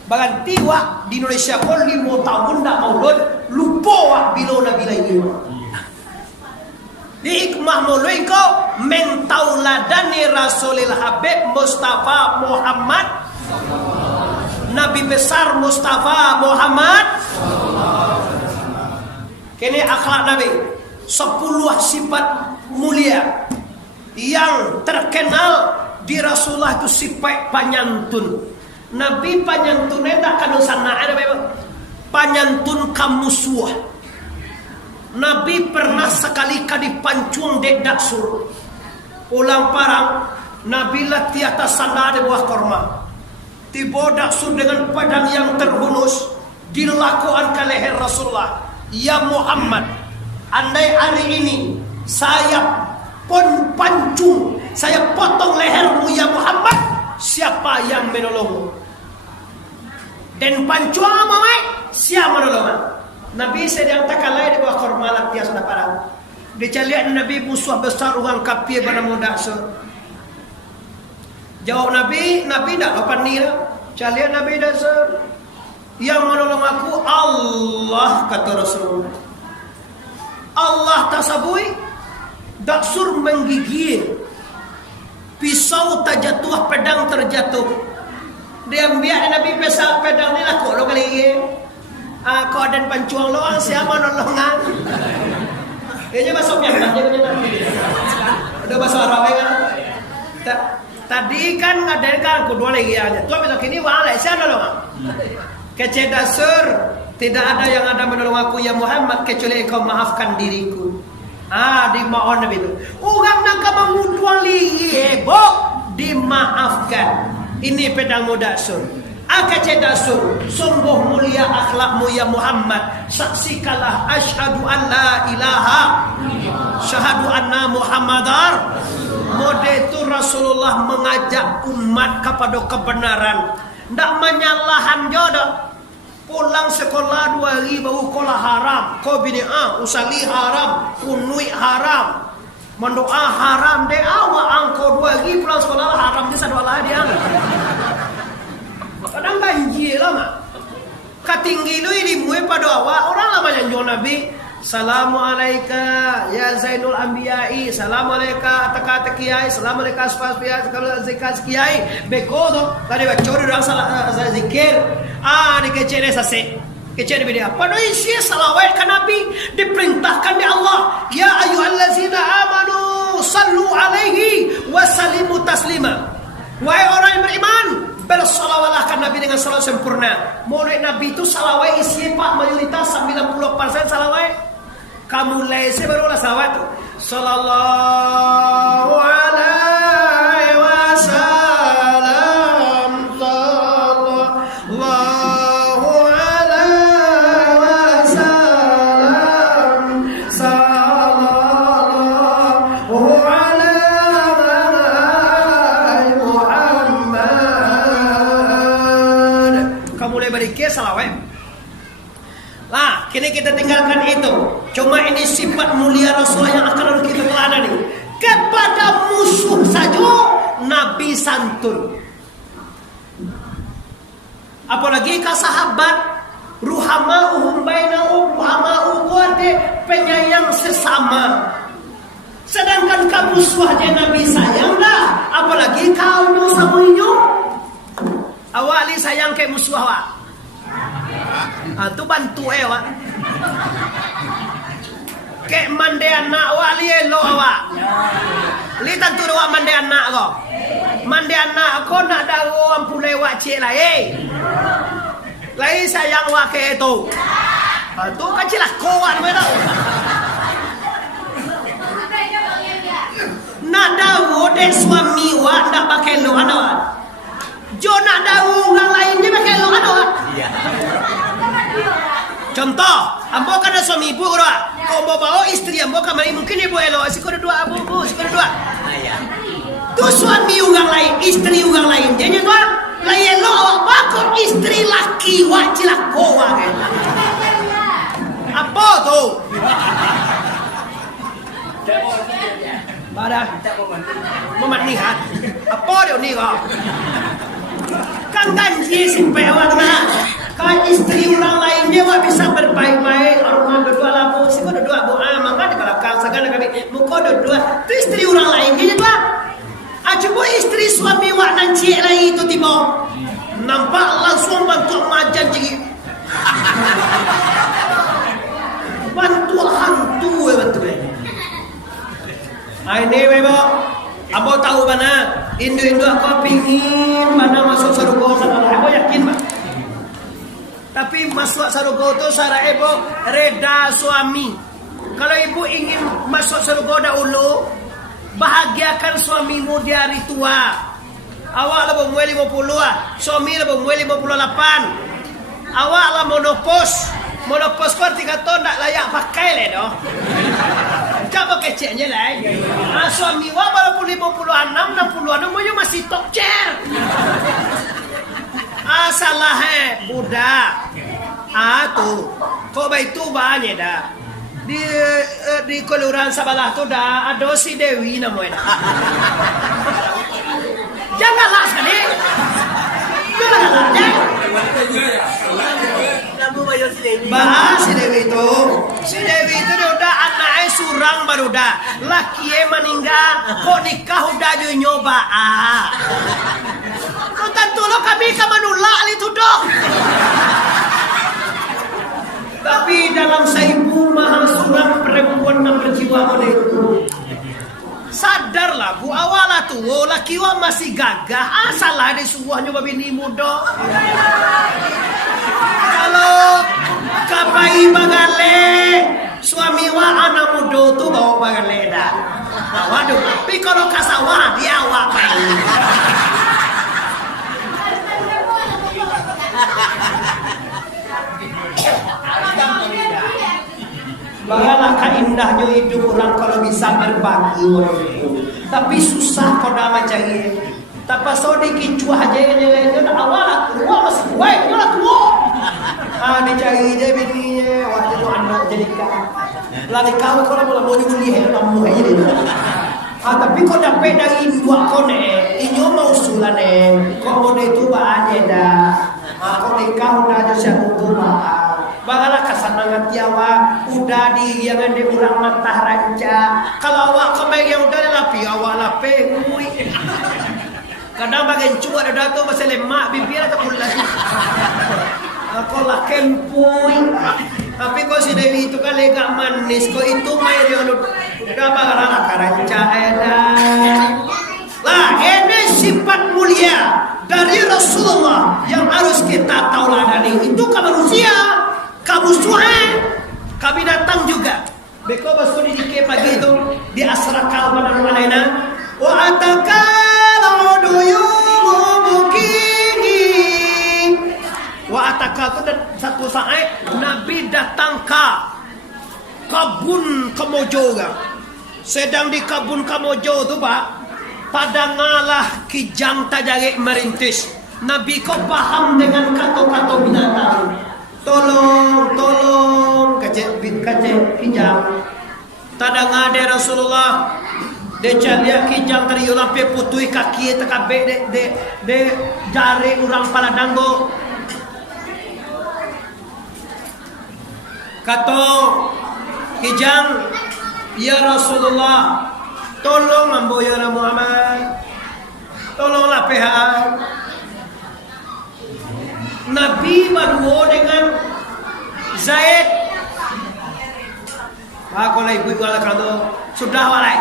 Berganti di Indonesia kau 5 tahun ndak maulid, lupa bila Nabi lahir. Di hikmah maulid kau mentauladani Rasulil Habib Mustafa Muhammad, Nabi besar Mustafa Muhammad. Kini akhlak Nabi, 10 sifat mulia yang terkenal di Rasulullah itu sifat panyantun. Nabi panyantun tak kanu sana ada panyantun kamusuah. Nabi pernah sekali kali pancuang dek daksur. Ulang parang Nabi latih atas sana di bawah korma. Tiba daksur dengan padang yang terhunus dilakukan ke leher Rasulullah. Ya Muhammad, andai hari ini saya pun pancung, saya potong lehermu ya Muhammad, siapa yang menolongmu? Dan pancung apa? Siapa menolongmu? Nabi sedang takalai di bawah kormalat dia sudah parah. Dicalian Nabi musuh besar orang kafir bernama Daksur. Jawab Nabi tak lepas ni lah. Calian Nabi Daksur, yang menolong aku Allah, kata Rasulullah. Allah tasabui, Daksur menggigil, pisau terjatuh, pedang terjatuh. Dia biar Nabi pesal pedang ni lah kok lo kali ini. Kau dan pancuang lo siapa nolongan? Ini masuk yang udah bahasa Arab kan? Tadi kan ada kan kedua lagi aja. Tuh besok ini wala siapa nolongan? Kecil Daksur, tidak ada yang ada menolong aku ya Muhammad kecuali engkau maafkan diriku. Dimaafkan Nabi itu. Orang nak menguduang liye, dimaafkan. Ini pedangmu Daksur. Kecil Daksur, sungguh mulia akhlakmu ya Muhammad. Saksikanlah asyhadu an la ilaha, syahadu anna Muhammadar. Mode itu Rasulullah mengajak umat kepada kebenaran. Tidak menyalahan jodoh. Pulang sekolah 2 hari baru kolah haram, kau bid'ah, usali haram, kunui haram, mendoa haram. Deh awak angkau 2 hari pulang sekolah haram dia sadwa lah dia. Kadang banjir lah mak. Katinggi lu ini muai pada awak orang lama janjol Nabi. Assalamualaikum ya Zainul Anbiya'i, Assalamualaikum ataka kiai, Assalamualaikum asfasbiya kalau zikat kiai beko tu tadi baca orang salah zikir di kecere sase kecere dia pada isi salawat kan Nabi diperintahkan di Allah, ya ayyuhallazina amanu sallu alaihi wa sallimu taslima. Wahai orang yang beriman, bersalawatlah Nabi dengan salawat sempurna. Maulid Nabi itu salawat isi pak mayoritas 90% salawat. Kamu lese barulah salawat tu. Sallallahu alaihi wasallam. Sallallahu alaihi wasallam. Sallallahu alaihi Muhammad. Kamu mulai berikir salawat. Lah, kini kita tinggalkan itu. Cuma ini sifat mulia Rasulullah yang akan kita teladani. Kepada musuh saja Nabi santun. Apalagi ke sahabat, ruhama'uhum bainahum, ruhama'u kuate, penyayang sesama. Sedangkan kamu musuh aja Nabi sayang dah. Apalagi kau no samuinyo. Awak li sayang ke musuh awak. Tu bantu awak. Kek mande anak awak li elo awak. Li tentu awak mande anak ko. Mande anak ko nak dawo ampun lewat cik lah Lai sayang awak ke itu. Tu kecil lah kuat me tau. Nak dawo dek suami awak nak pakai lo awak. Jo nak dawo orang lain dia pakai lo awak. Iya. Contoh, ambo kan ada suami ibu orang. Kau bawa istri ambo kamari mungkin ibu elo, siko dua abu, siko dua. Tu suami orang lain, istri orang lain. Jadi tuan, lain elo awak bakal istri laki wajib kowa kan. Apa tu? Pada momen nihat. Apa dia ni kau? Kan ganji simpai awak nak. Kalau istri orang lain dia bisa berbaik-baik, orang berdua labu, sih kau dua buah, mangga di belakang segala kami, muka dua, tu istri orang lain dia juga. Coba istri suami wak nanti lagi itu tiba, nampak langsung bantu majan jadi, bantu hantu betul. Ini bebo, abo tahu mana? Indo aku pingin mana masuk surga sana, aku yakin mah. Tapi masuk surga itu cara ibu reda suami. Kalau ibu ingin masuk surga dahulu, bahagiakan suamimu di hari tua. Awak lah umur 50 ah, suami lah umur 58. Awak lah monopos. Monopos kau 3 tahun tak layak pakai le doh. Coba keceknya lah. Suami awak walaupun 56, 60 masih top chair. Salah budak. Tu kok itu banyak dah. Di kelurahan sebelah tu dah ada si Dewi namanya. Janganlah sekali. Janganlah. Bahas si Dewi itu. Si Dewi itu dia udah anaknya surang baru dah. Lakinya meninggal. Kok nikah udah dia nyoba. Kau tentu lo kami menolak itu dong. Tapi dalam saibu mahal surang perempuan yang berjiwa model itu. Sadarlah bu awal tu, laki wa masih gagah. Salah di suahnya babini muda. Kalau kapai bagale, suami wa anak muda tu bawa bagale dah. Waduh, tapi kalau kasawah dia awak kai. Bagaimana indahnya hidup orang kalau bisa berbagi tapi susah kau dah macam ini. Tapi sedikit cuah aja yang awal tua masih tua, malah tua. Dicari dia bininya, waktu itu anak jadi kau. Lagi kau kalau mau nyuli kamu aja deh. Tapi kau dapat dari dua kau inyo mau sulan kau mau itu banyak dah. Kau nikah udah ada siapa tu bagalah kesenangan tiawa udah di yang ada orang mata ranca. Kalau awak kembali yang udah lapi awak lapi ngui. Kadang bagian cuak ada tu masih lemak bibir atau pulas. Aku lah kempui. Tapi kau si Dewi itu kan lega manis. Kau itu main yang udah bagalah karanca lah ini sifat mulia dari Rasulullah yang harus kita tauladani. Itu ke manusia, ke musuhan, ke binatang juga. Beko basu di dike pagi itu di asrakal pada rumah lainnya. Wa atakal duyumu bukingi. Wa atakal itu satu saat Nabi datang ke kabun Kamojo. Sedang di kabun Kamojo tu Pak, pada ngalah kijang tajari merintis. Nabi kau paham dengan kata-kata binatang. Tolong kacek kijang. Tada ngade Rasulullah. De calia kijang tadi yola pe putui kaki tekabe de jari urang paladanggo. Kato kijang, ya Rasulullah, tolong ambo ya Muhammad. Tolonglah PHA. Nabi berdoa dengan Zaid. Aku lah ibu wala kado sudah walai.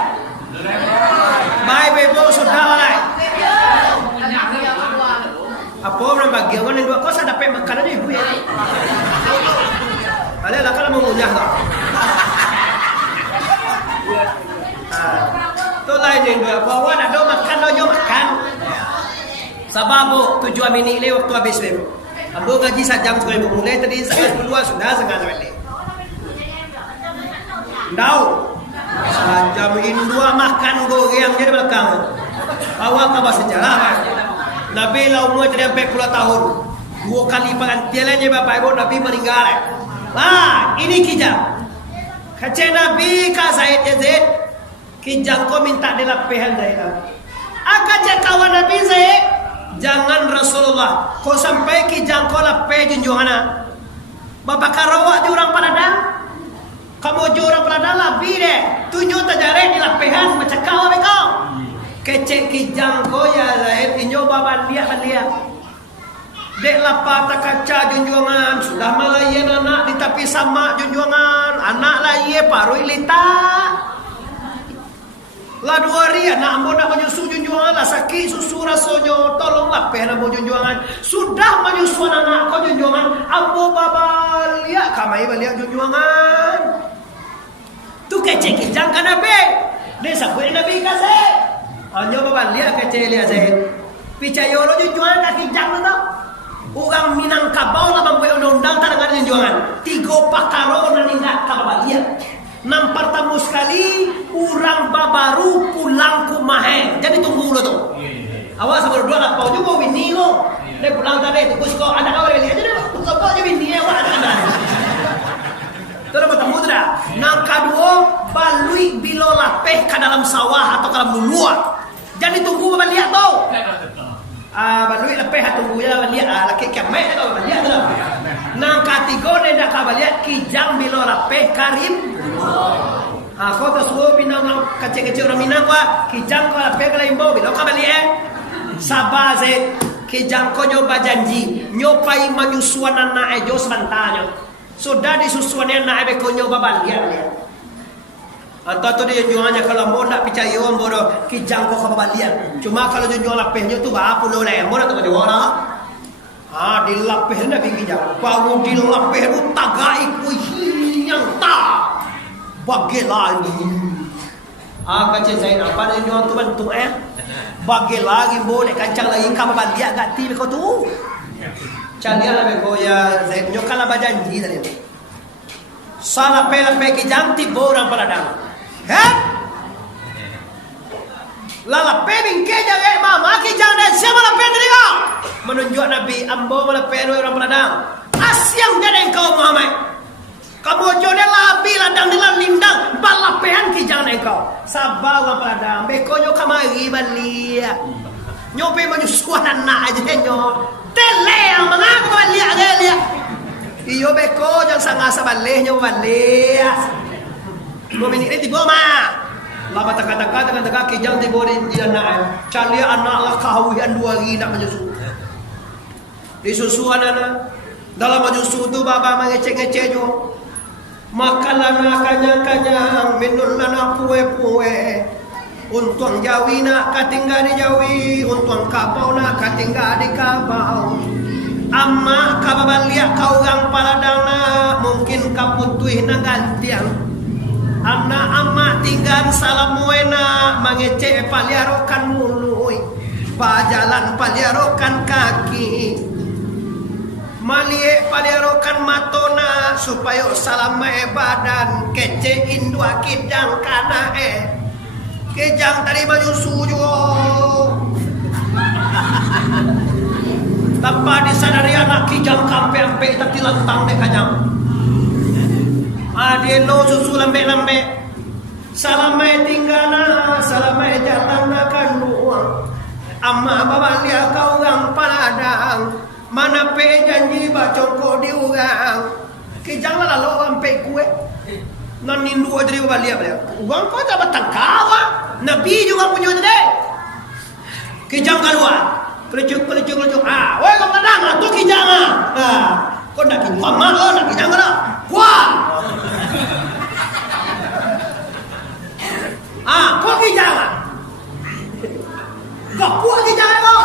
Baik bebo sudah walai. Apa orang bagi orang yang dua kau saya dapat makan aja ibu ya. Kalian lah kalau mau ngunyah tak? Tu lain yang dua. Bawa nak do makan do makan. Sababu tujuan ini le waktu habis le. Ambo ngaji sajam sekali mulai tadi saya kedua sudah setengah balik. Dau. Sajam ini dua makan goreng jadi belakang. Awak kabar sejarah kan? Nabi lah umur jadi sampai 10 tahun. 2 kali pengantian aja bapak ibu Nabi meninggal. Wah, ini kijang. Kaca Nabi ka Zaid Yazid. Kijang kau minta dilapihan Zaid. Akaja kawan Nabi Zaid. Jangan Rasulullah. Kau sampai kijang kau lapeh junjungan. Bapak karawak di orang Paladang. Kamu di orang Paladang lebih deh. Tunjuk tajare di lapihan macam kau kau. Kecek kijang kau ya Zaid. Inyo bapak lihat. Dek lapar tak kaca junjungan. Sudah malayan anak di tapi sama junjungan. Anak laye parui lita. Lah 2 hari anak ambo nak menyusu junjungan lah sakit susu rasonyo. Tolonglah pena ambo junjungan. Sudah menyusu anak kau junjungan. Ambo baba lihat kamai balik junjungan. Tu kecek kijang kan Nabi. Dia sampai Nabi kasih. Hanya baba lihat kecek lihat saya. Picayoro junjungan tak kijang tu. Orang Minangkabau lah membuat undang-undang tak dengan junjungan. 3 pakaro nanindak kabalia. 6 pertama sekali orang babaru pulang ke Maheng. Jadi tunggu dulu tu. Awak sama berdua lah kau juga bini kau. Dia pulang tadi tu kau ada kau lihat aja deh. Kau je bini awak ada kan. Tu dapat tamu tu dah. Nang kedua balui bilo lapeh ke dalam sawah atau ke dalam luar. Jadi tunggu bapak lihat tu. Balui lepeh tunggu ya lihat laki kemek tu lihat tu. Nang katigo ne dak lihat kijang bilo lepeh karim. Kau tu suruh Minang kecil-kecil orang Minang wa kijang kau lepeh kalau imbo bilo kau lihat. Sabar Zaid kijang kau nyoba janji nyopai menyusuan anak ejo sebentarnya. Sudah disusuan anak ebe kau nyoba balik. Antara tu dia junjungannya kalau mau nak percaya orang bodoh kijang kau kembalian. Cuma kalau junjungan lapehnya tu apa puluh lah. Mau nak tu macam mana? Di lapeh nak kijang. Baru di lapeh tu tagai kuih yang tak bagai lagi. Kacau saya apa junjungan tu bantu bagai lagi boleh kancang lagi kamu balik agak tiba kau tu. Cari lah kau ya saya nyokala berjanji tadi. Salah pelapeh kijang tiba orang Paladang. Lala pebing keja mama kijang dan siapa la pedri kau menunjuk Nabi ambo la pedri orang Paladang asyam jadi engkau Muhammad kamu jode labi ladang dilan lindang balapehan kijang engkau sabar orang Paladang bekonyo kamari balia nyope menyusuan anak aja nyo tele yang mengaku balia gelia iyo beko jangan sangasa baleh nyo balia Dua minit ini tiba mah. Lama tak-tak dengan kijang tiba di anak. Cari anak lah kawian 2 hari nak menyusu. Disusuan anak. Dalam menyusu tu bapa mengecek-ngecek jo. Makan anak kanyang-kanyang, minum anak puwe-puwe. Untung jawi nak katinggal di jawi, untung kabau nak katinggal di kabau. Amma kababaliak kau orang Paladang nak mungkin kaputui nak gantian. Anak amak tinggal salam wena mangece paliarokan mului pajalan paliarokan kaki malie paliarokan matona supaya salam badan kece indua kidang kana kejang tadi baju sujo tanpa disadari anak kijang kampe-ampe tadi lantang dek kajang adelo susu lambe-lambe salamai tinggana salamai jatana kanuang amma babalia kau gang paladang mana pe janji bacongko diugang kijang lalu ampe kue nan nindu ajri babalia beliau ugang kau tak batang kawa nabi juga punya deh kijang keluar kelecuk weh kau kadang tu kijang kau nak kijang nak kijang lah kuat kau kijang kau kuat kijang kau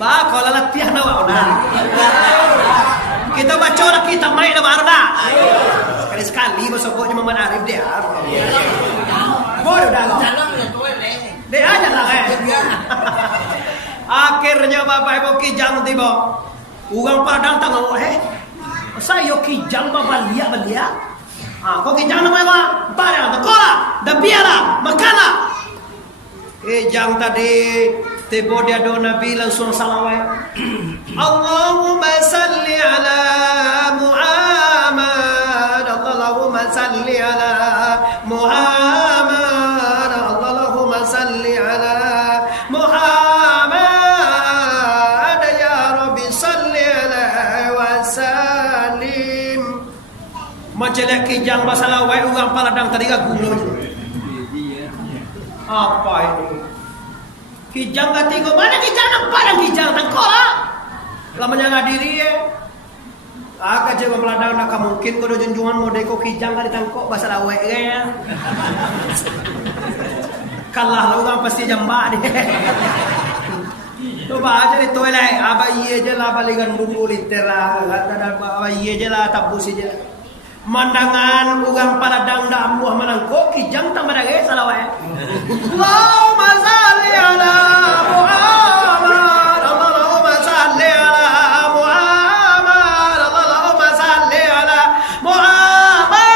bah kalau latihan awak kita baca lah kita main nama Arda sekali masuknya Muhammad Arif dia boleh dah dia aja lah akhirnya bapak ibu kijang tiba ugang padang tanggung saya kijang bapak belia kau kijang nama apa barang tekola dah biarlah makanlah kijang tadi tiba dia doa Nabi langsung salawat Allahumma salli ala Muhammad Allahumma salli ala Muhammad Allahumma salli ala Muhammad ya Rabbi salli alaihi wasallim majelek kijang basalawat ugang paladang tadi gagulun apa ini kijang katigo mana kijang nang padang kijang nang kola lamanya ngadiri aga je meladang nak mungkin kodo junjungan mode ko kijang kali tangkok bahasa lawe ya kalah lu kan pasti jamba deh coba aja di toilet aba iye je lah balikan bumbu litera aba iye je lah tabusi je mandangan ugang paladang da ambuh manangko kijang tambah dage salawe Allahumma salli ala Muhammad Allahumma salli ala Muhammad Allahumma salli ala Muhammad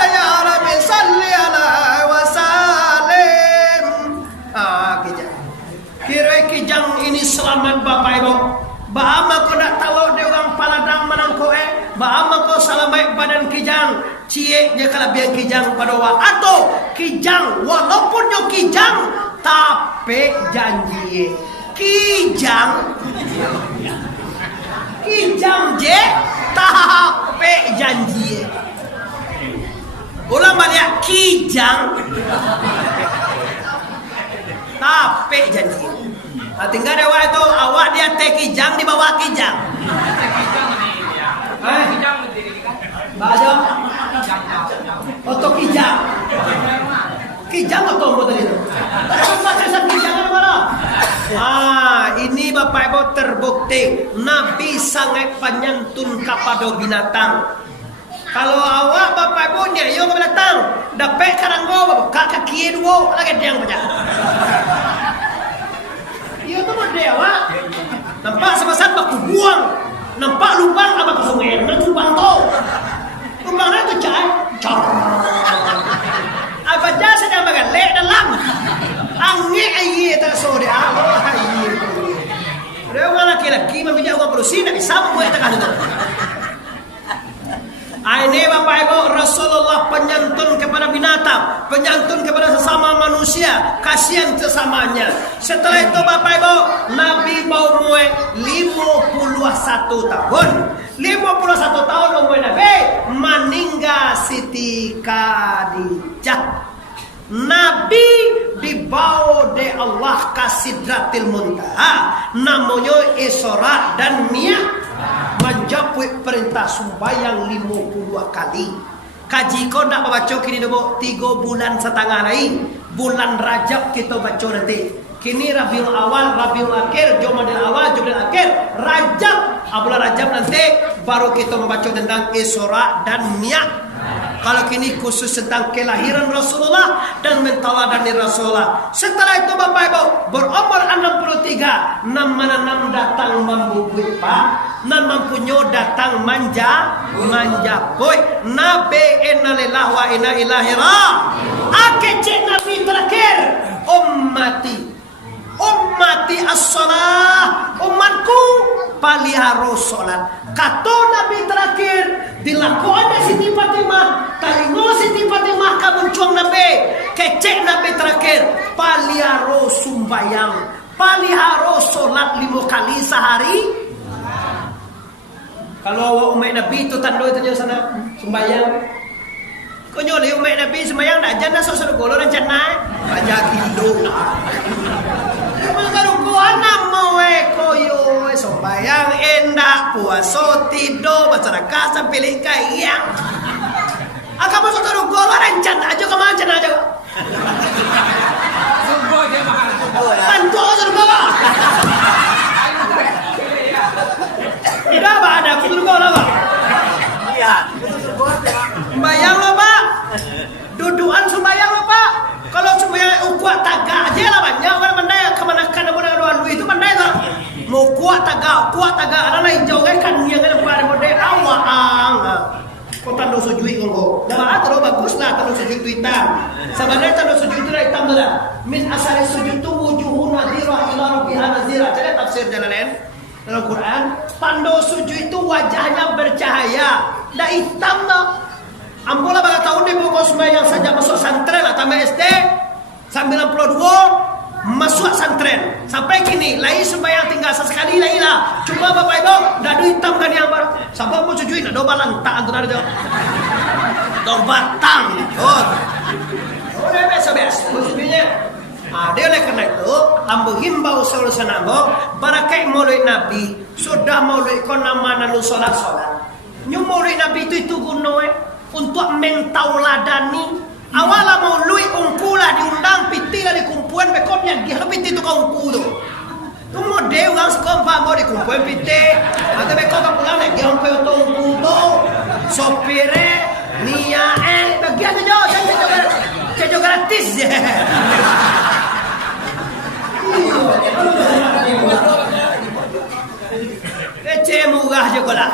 ya Rabbi salli ala wa sallim kijang kira kijang ini selamat bapak ibu bahama ko nak tahu de orang paladang manangko bahama ko salamai badan kijang cie nya kalabian kijang padowa atau kijang walaupun yo kijang tapi janji kijang je tapi janji ulang balik kijang tapi janji tinggal dewa itu awak dia teh kijang di bawah kijang Bajo, foto kijang, kijang atau apa tadi itu? Kijang mana? Ini bapak ibu terbukti Nabi sangat penyantun kepada binatang. Kalau awak bapak ibu ni ayo binatang, dapat karanggo, kaki dua lagi dia macam. Iya tu mode awak. Nampak sebesar baku buang, nampak lubang apa sungai, nak lubang tu. Lubangnya tu cor. Apa jasa sedang makan lek dalam. Angin aye tak sore Allah aye. Dia orang laki-laki meminjau orang berusin tak bisa membuat tengah itu. Ini bapak ibu Rasulullah penyantun kepada binatang, penyantun kepada sesama manusia, kasihan sesamanya. Setelah itu bapak ibu Nabi mau umur 51 tahun. 51 tahun umur Nabi meninggal Siti Khadijah. Nabi dibawa oleh Allah ke Sidratil Muntaha, namanya Isra dan Mi'raj. Menjawab perintah sembahyang 52 kali. Kaji kau nak baca kini dulu 3 bulan setengah lagi. Bulan Rajab kita baca nanti. Kini Rabiul Awal, Rabiul Akhir, Jumadil Awal, Jumadil Akhir, Rajab bulan Rajab nanti baru kita membaca tentang Isra dan Mi'raj. Kalau kini khusus tentang kelahiran Rasulullah dan mentawadani Rasulullah. Setelah itu Bapak Ibu berumur 63, nam datang membubui pak, nan mempunyai datang manja boy. Nabi inna lillahi wa inna ilaihi raji'un. Akecek Nabi terakhir ummati as-salah, umatku paliharo salat. Kata Nabi terakhir dilakukan Siti Fatimah, talingo Siti Fatimah kamu cuang Nabi, kecek Nabi terakhir paliharo sumbayang, paliharo salat 5 kali sehari. Kalau umat Nabi itu tanda itu sana sumbayang. Konyol umat Nabi sembahyang nak jana sosok golo dan jana aja kindo. Kalau anak mau koyo sembahyang endak puasa tidur masyarakat sampai kayang. Agak masuk terus gol rencana aja kemana aja. Sungguh dia mahal. Bantu surga. Tidak ada surga lah Pak. Iya. Sembahyang lo Pak. Duduan sembahyang lo Pak. Kalau sembahyang kuat tagak aja lah banyak orang mandai kemana kan ada itu mandai lah. Mau kuat tagak ada lain jauh kan yang ada pada mandai awang. Kau tanda sujud kau. Dah terus bagus lah tanda sujud itu hitam. Sebenarnya tanda sujud itu hitam dah. Min asal sujud tu wujuhun nadirah ila rabbiha nazira. Jadi tafsir Jalalain dalam Quran, tanda sujud itu wajahnya bercahaya. Dah hitam dah. Ambola pada tahun ni pokok sembahyang saja masuk santren atau SD 92 masuk santren sampai kini lain sembahyang tinggal sesekali lain lah. Cuma Bapak Ibu dah ada hitam kan yang baru sampai mau cucuin dah doba lantak tu ada doba tang udah biasa maksudnya dia oleh kerana itu ambo himbau solusi ambo barakai maulid Nabi sudah maulid kon nama nalu solat nyum maulid Nabi itu guna untuk mentauladani awala mau lui ungkula diundang pitila di kumpuan bekopnya dia piti tu kau ungkulo tu model orang sekompa mau di kumpuan piti atau bekop pulang lagi dia ungkulo tu ungkulo sopire nia bagian tu jauh saya gratis je kece murah je kolah.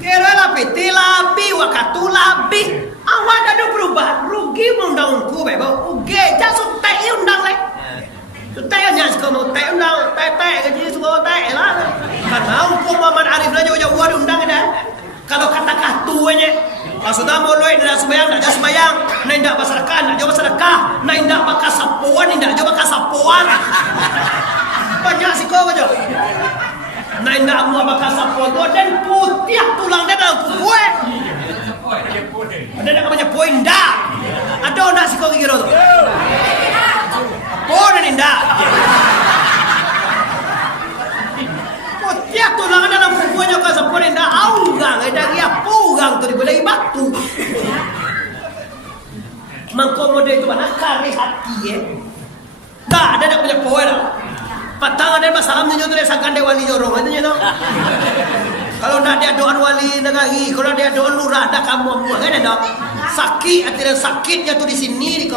Kira piti labi wakatu labi awak ada berubah rugi undang-undangku bebo uge jangan sutai undang leh sutai hanya sekolah sutai undang tai gaji sekolah tai lah karena hukum Muhammad Arif lah jauh jauh undang dah kalau kata tuanya sudah mulai tidak sembahyang tidak sembahyang nak tidak bersedekah nak jauh bersedekah nak tidak pakai sapuan tidak jauh pakai sapuan banyak sih kau jauh. Nah indah mua bakal sapuan tu dan putih tulang dia dalam kue. Ada namanya poin dah. Ada orang sih kau kira tu. Poin indah. Putih tulang dalam kuenya kau sapuan indah. Augang, ada dia pugang tu dibeli batu. Mengkomode itu mana kari hati dah ada namanya poin. Patang ada masalah menunjuk dia sangkan dia wali jorong itu tu. Kalau nak dia doa wali negari, kalau dia doa lurah dah kamu kan ada sakit artinya sakitnya tu di sini kau.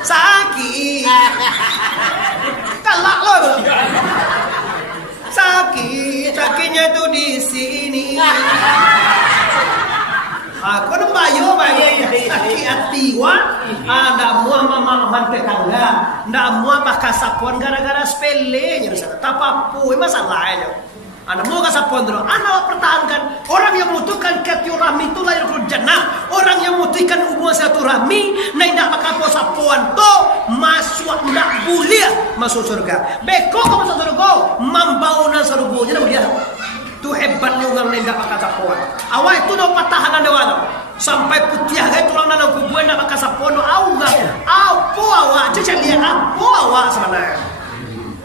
Sakit. Kalak loh. Sakitnya tu di sini. Aku nak bayo sakit hati wah. Ada muah mama mantek tangga, ndak muah pakai sapuan gara-gara sepele, tak apa-apa, masalahnya. Anda mau ke sapuan dulu, anda pertahankan. Orang yang membutuhkan silaturahmi itu lahir ke jannah. Orang yang membutuhkan hubungan silaturahmi, ndak pakai sapuan tu masuk ndak boleh masuk surga. Beko kamu masuk surga, membauna surga, jadi boleh. Tu hebatnya orang ndak pakai sapuan. Awal itu nak pertahanan dewan. Sampai putih agak tulang dalam kubuan nak pakai sapuan awak. Apa awak? Cuci lihat apa awak sebenarnya.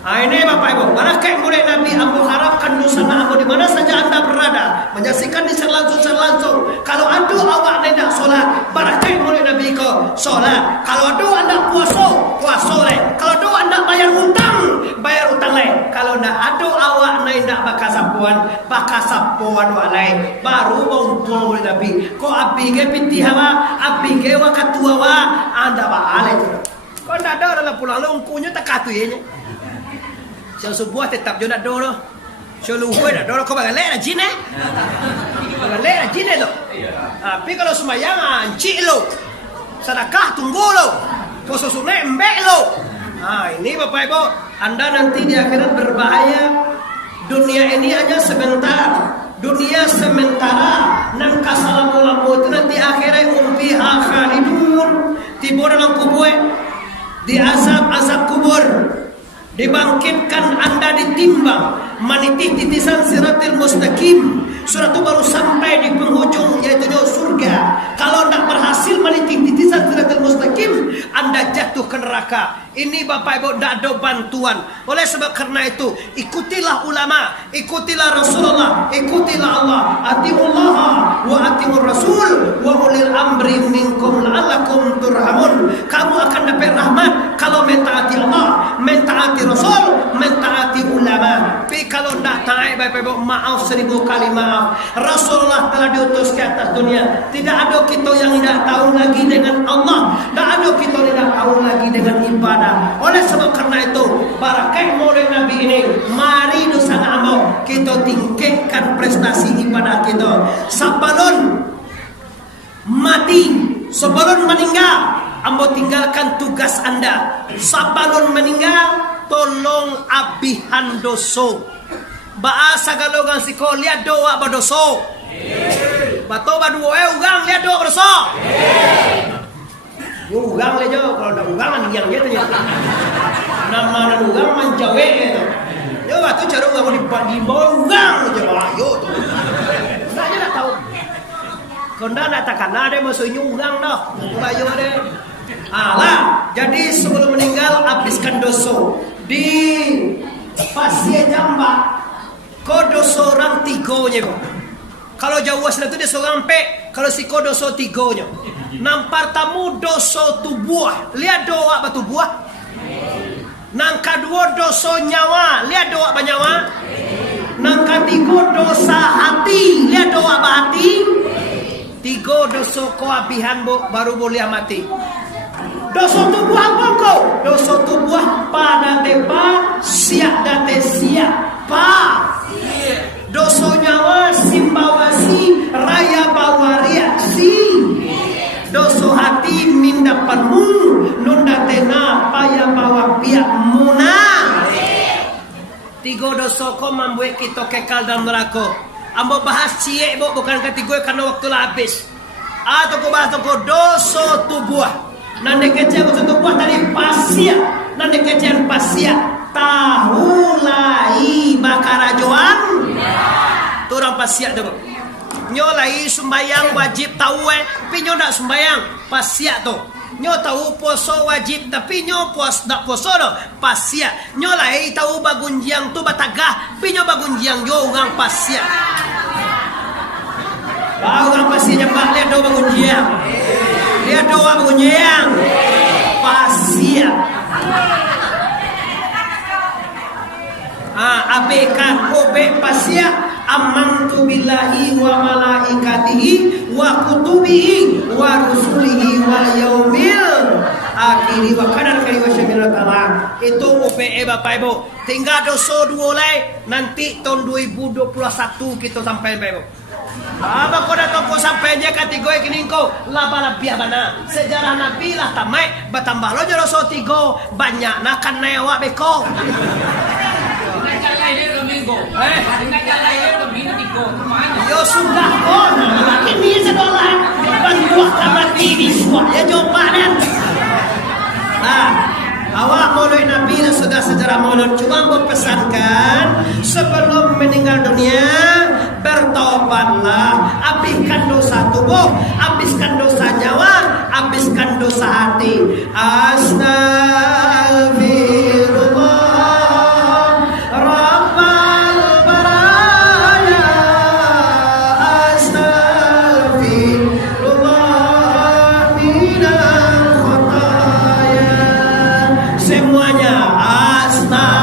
Ini Bapak Ibu, barakai mulai Nabi Abu harapkan nusana Abu di mana saja anda berada, menyaksikan di langsung. Kalau ada awak tidak solat, barakai mulai Nabi ko solat. Kalau ada anda puasa leh. Kalau ada anda bayar utang leh. Kalau kalau ndak ada awak naik ndak bakasapuan walai baru bongpol Nabi ko abi ge piti hawa abi ge wa katua wa anda ba ale ko ndak ada dalam pulang lu kunyo tak katu ye so sebuah tetap jo ndak do so lu hoi ndak do ko ba le jine le jine do tapi kalau sembahyang anci lo sedekah tunggu lo poso sunai embek lo. Ini Bapak Ibu, Anda nanti di akhirat berbahaya. Dunia ini hanya sebentar. Dunia sementara. Nan kasalamu itu nanti akhirat umpiha khalidun. Tiba dalam kubur, di azab kubur. Dibangkitkan Anda ditimbang maniti titisan siratil mustaqim. Surat itu baru sampai di penghujung yaitu surga. Kalau tidak berhasil meniti titisan siratal mustaqim, Anda jatuh ke neraka. Ini Bapak Ibu tidak ada bantuan. Oleh sebab karena itu, ikutilah ulama, ikutilah Rasulullah, ikutilah Allah. Atiullah wa atiur Rasul wa ulil amri minkum la'allakum turhamun. Kamu akan dapat rahmat kalau mentaati Allah, mentaati Rasul, mentaati ulama. Tapi kalau tidak taat Bapak Ibu, maaf 1000 kali maaf. Rasulullah telah diutus ke atas dunia. Tidak ada kita yang tidak tahu lagi dengan Allah. Tidak ada kita tidak tahu lagi dengan ibadah. Oleh sebab karena itu, barakat mulai Nabi ini, mari dosa amal kita tingkatkan prestasi ibadah kita. Sebelum mati, sebelum meninggal, ambo tinggalkan tugas Anda. Sebelum meninggal, tolong abihan dosa. Bahasa galogan siko lihat doa badoso. Bato badu ugang lihat doa badoso. Ugang le jo kalau ndak ugang yang gitu ya. Nama ugang manjawe gitu. Yo batu caro enggak mau di bawah ugang aja ayo tuh. Ndak aja tahu. Konda ndak takkan ada masuknya ugang dah. Bayo ada. Alah, jadi sebelum meninggal habiskan dosa. Di Pasir Jamba kodo seorang tigonya. Kalau Jawa Selatan itu dia seorang pe. Kalau si kodo so tigonya. Nampar tamu doso tubuh. Lihat doa batu buah. Nang kedua doso nyawa. Lihat doa banyawa. Nang ketiga dosa hati. Lihat doa hati. Tiga doso koabihan baru boleh mati. Dosa tubuh apa kau? Dosa tubuh pada tepa siap date siap pa. Dosa nyawa simbawasi raya bawaria si. Dosa hati minda panu nunda tena paya bawa piak muna. Tiga dosa kau membuat kita kekal dalam neraka. Ambo bahas ciek bukan ketiga karena waktu lah habis. Atau kau bahas kau dosa tubuh. Nanti kecil untuk buat tadi pasia, nanti kecil pasia tahu lai bakarajoan, tu orang pasia tu. Nyolai sembayang wajib tahu tapi nyo tak sembayang pasia tu. Nyo tahu poso wajib tapi nyo tak poso tu pasia. Nyolai tahu bagunjiang tu batagah, tapi nyo bagunjiang jo orang pasia. Orang pasia jambak lihat do bagunjiang. Dia doa bunyiang pasia. Abekan obe pasia amantu billahi wa malaikatihi wa kutubihi wa rusulihi wal yaumil akhiri wa kadar kari wa syamil ta'ala. Itu obe Bapak Ibu. Tinggal dosa dua lagi nanti tahun 2021 kita sampai Bapak Ibu. Apa kau datang kau sampainya kategori kini kau laba biar mana sejarah Nabi lah tamai bertambah lo jero so tigo banyak nak kan newa beko. Dengan lahir domingo. Dengan lahir domingo tigo. Yo sudah kau ini sekolah bantuan kamati di semua ya jawaban. Nah. Awak maulid Nabi dan sudah sejarah maulid. Cuma mau pesankan sebelum meninggal dunia bertobatlah, habiskan dosa tubuh, habiskan dosa nyawa, habiskan dosa hati. Astagfirullah Rabbal baraya. Astagfirullah minal khataya. Semuanya astagfirullah.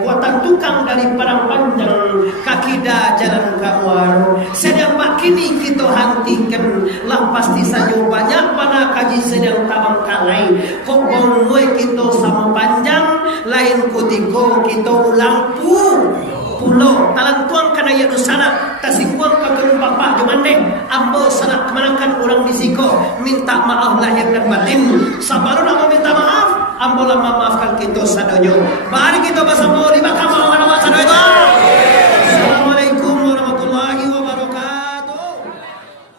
buatan tukang dari padang panjang kakida jalan kamuar sedang makini kita hantikan lah pasti saja banyak pada kaji sedang tabang kalai kokong mue kita sama panjang lain kutiko kita ulang pulau talang tuang kana ya dusana tasingkuang pakeun bapak jumande ambo sanak kemenangkan orang disiko minta maaf lahir dan batin sabaruna minta maaf ambo lah memaafkan kita sadonyo bari kita bersama di mahkamah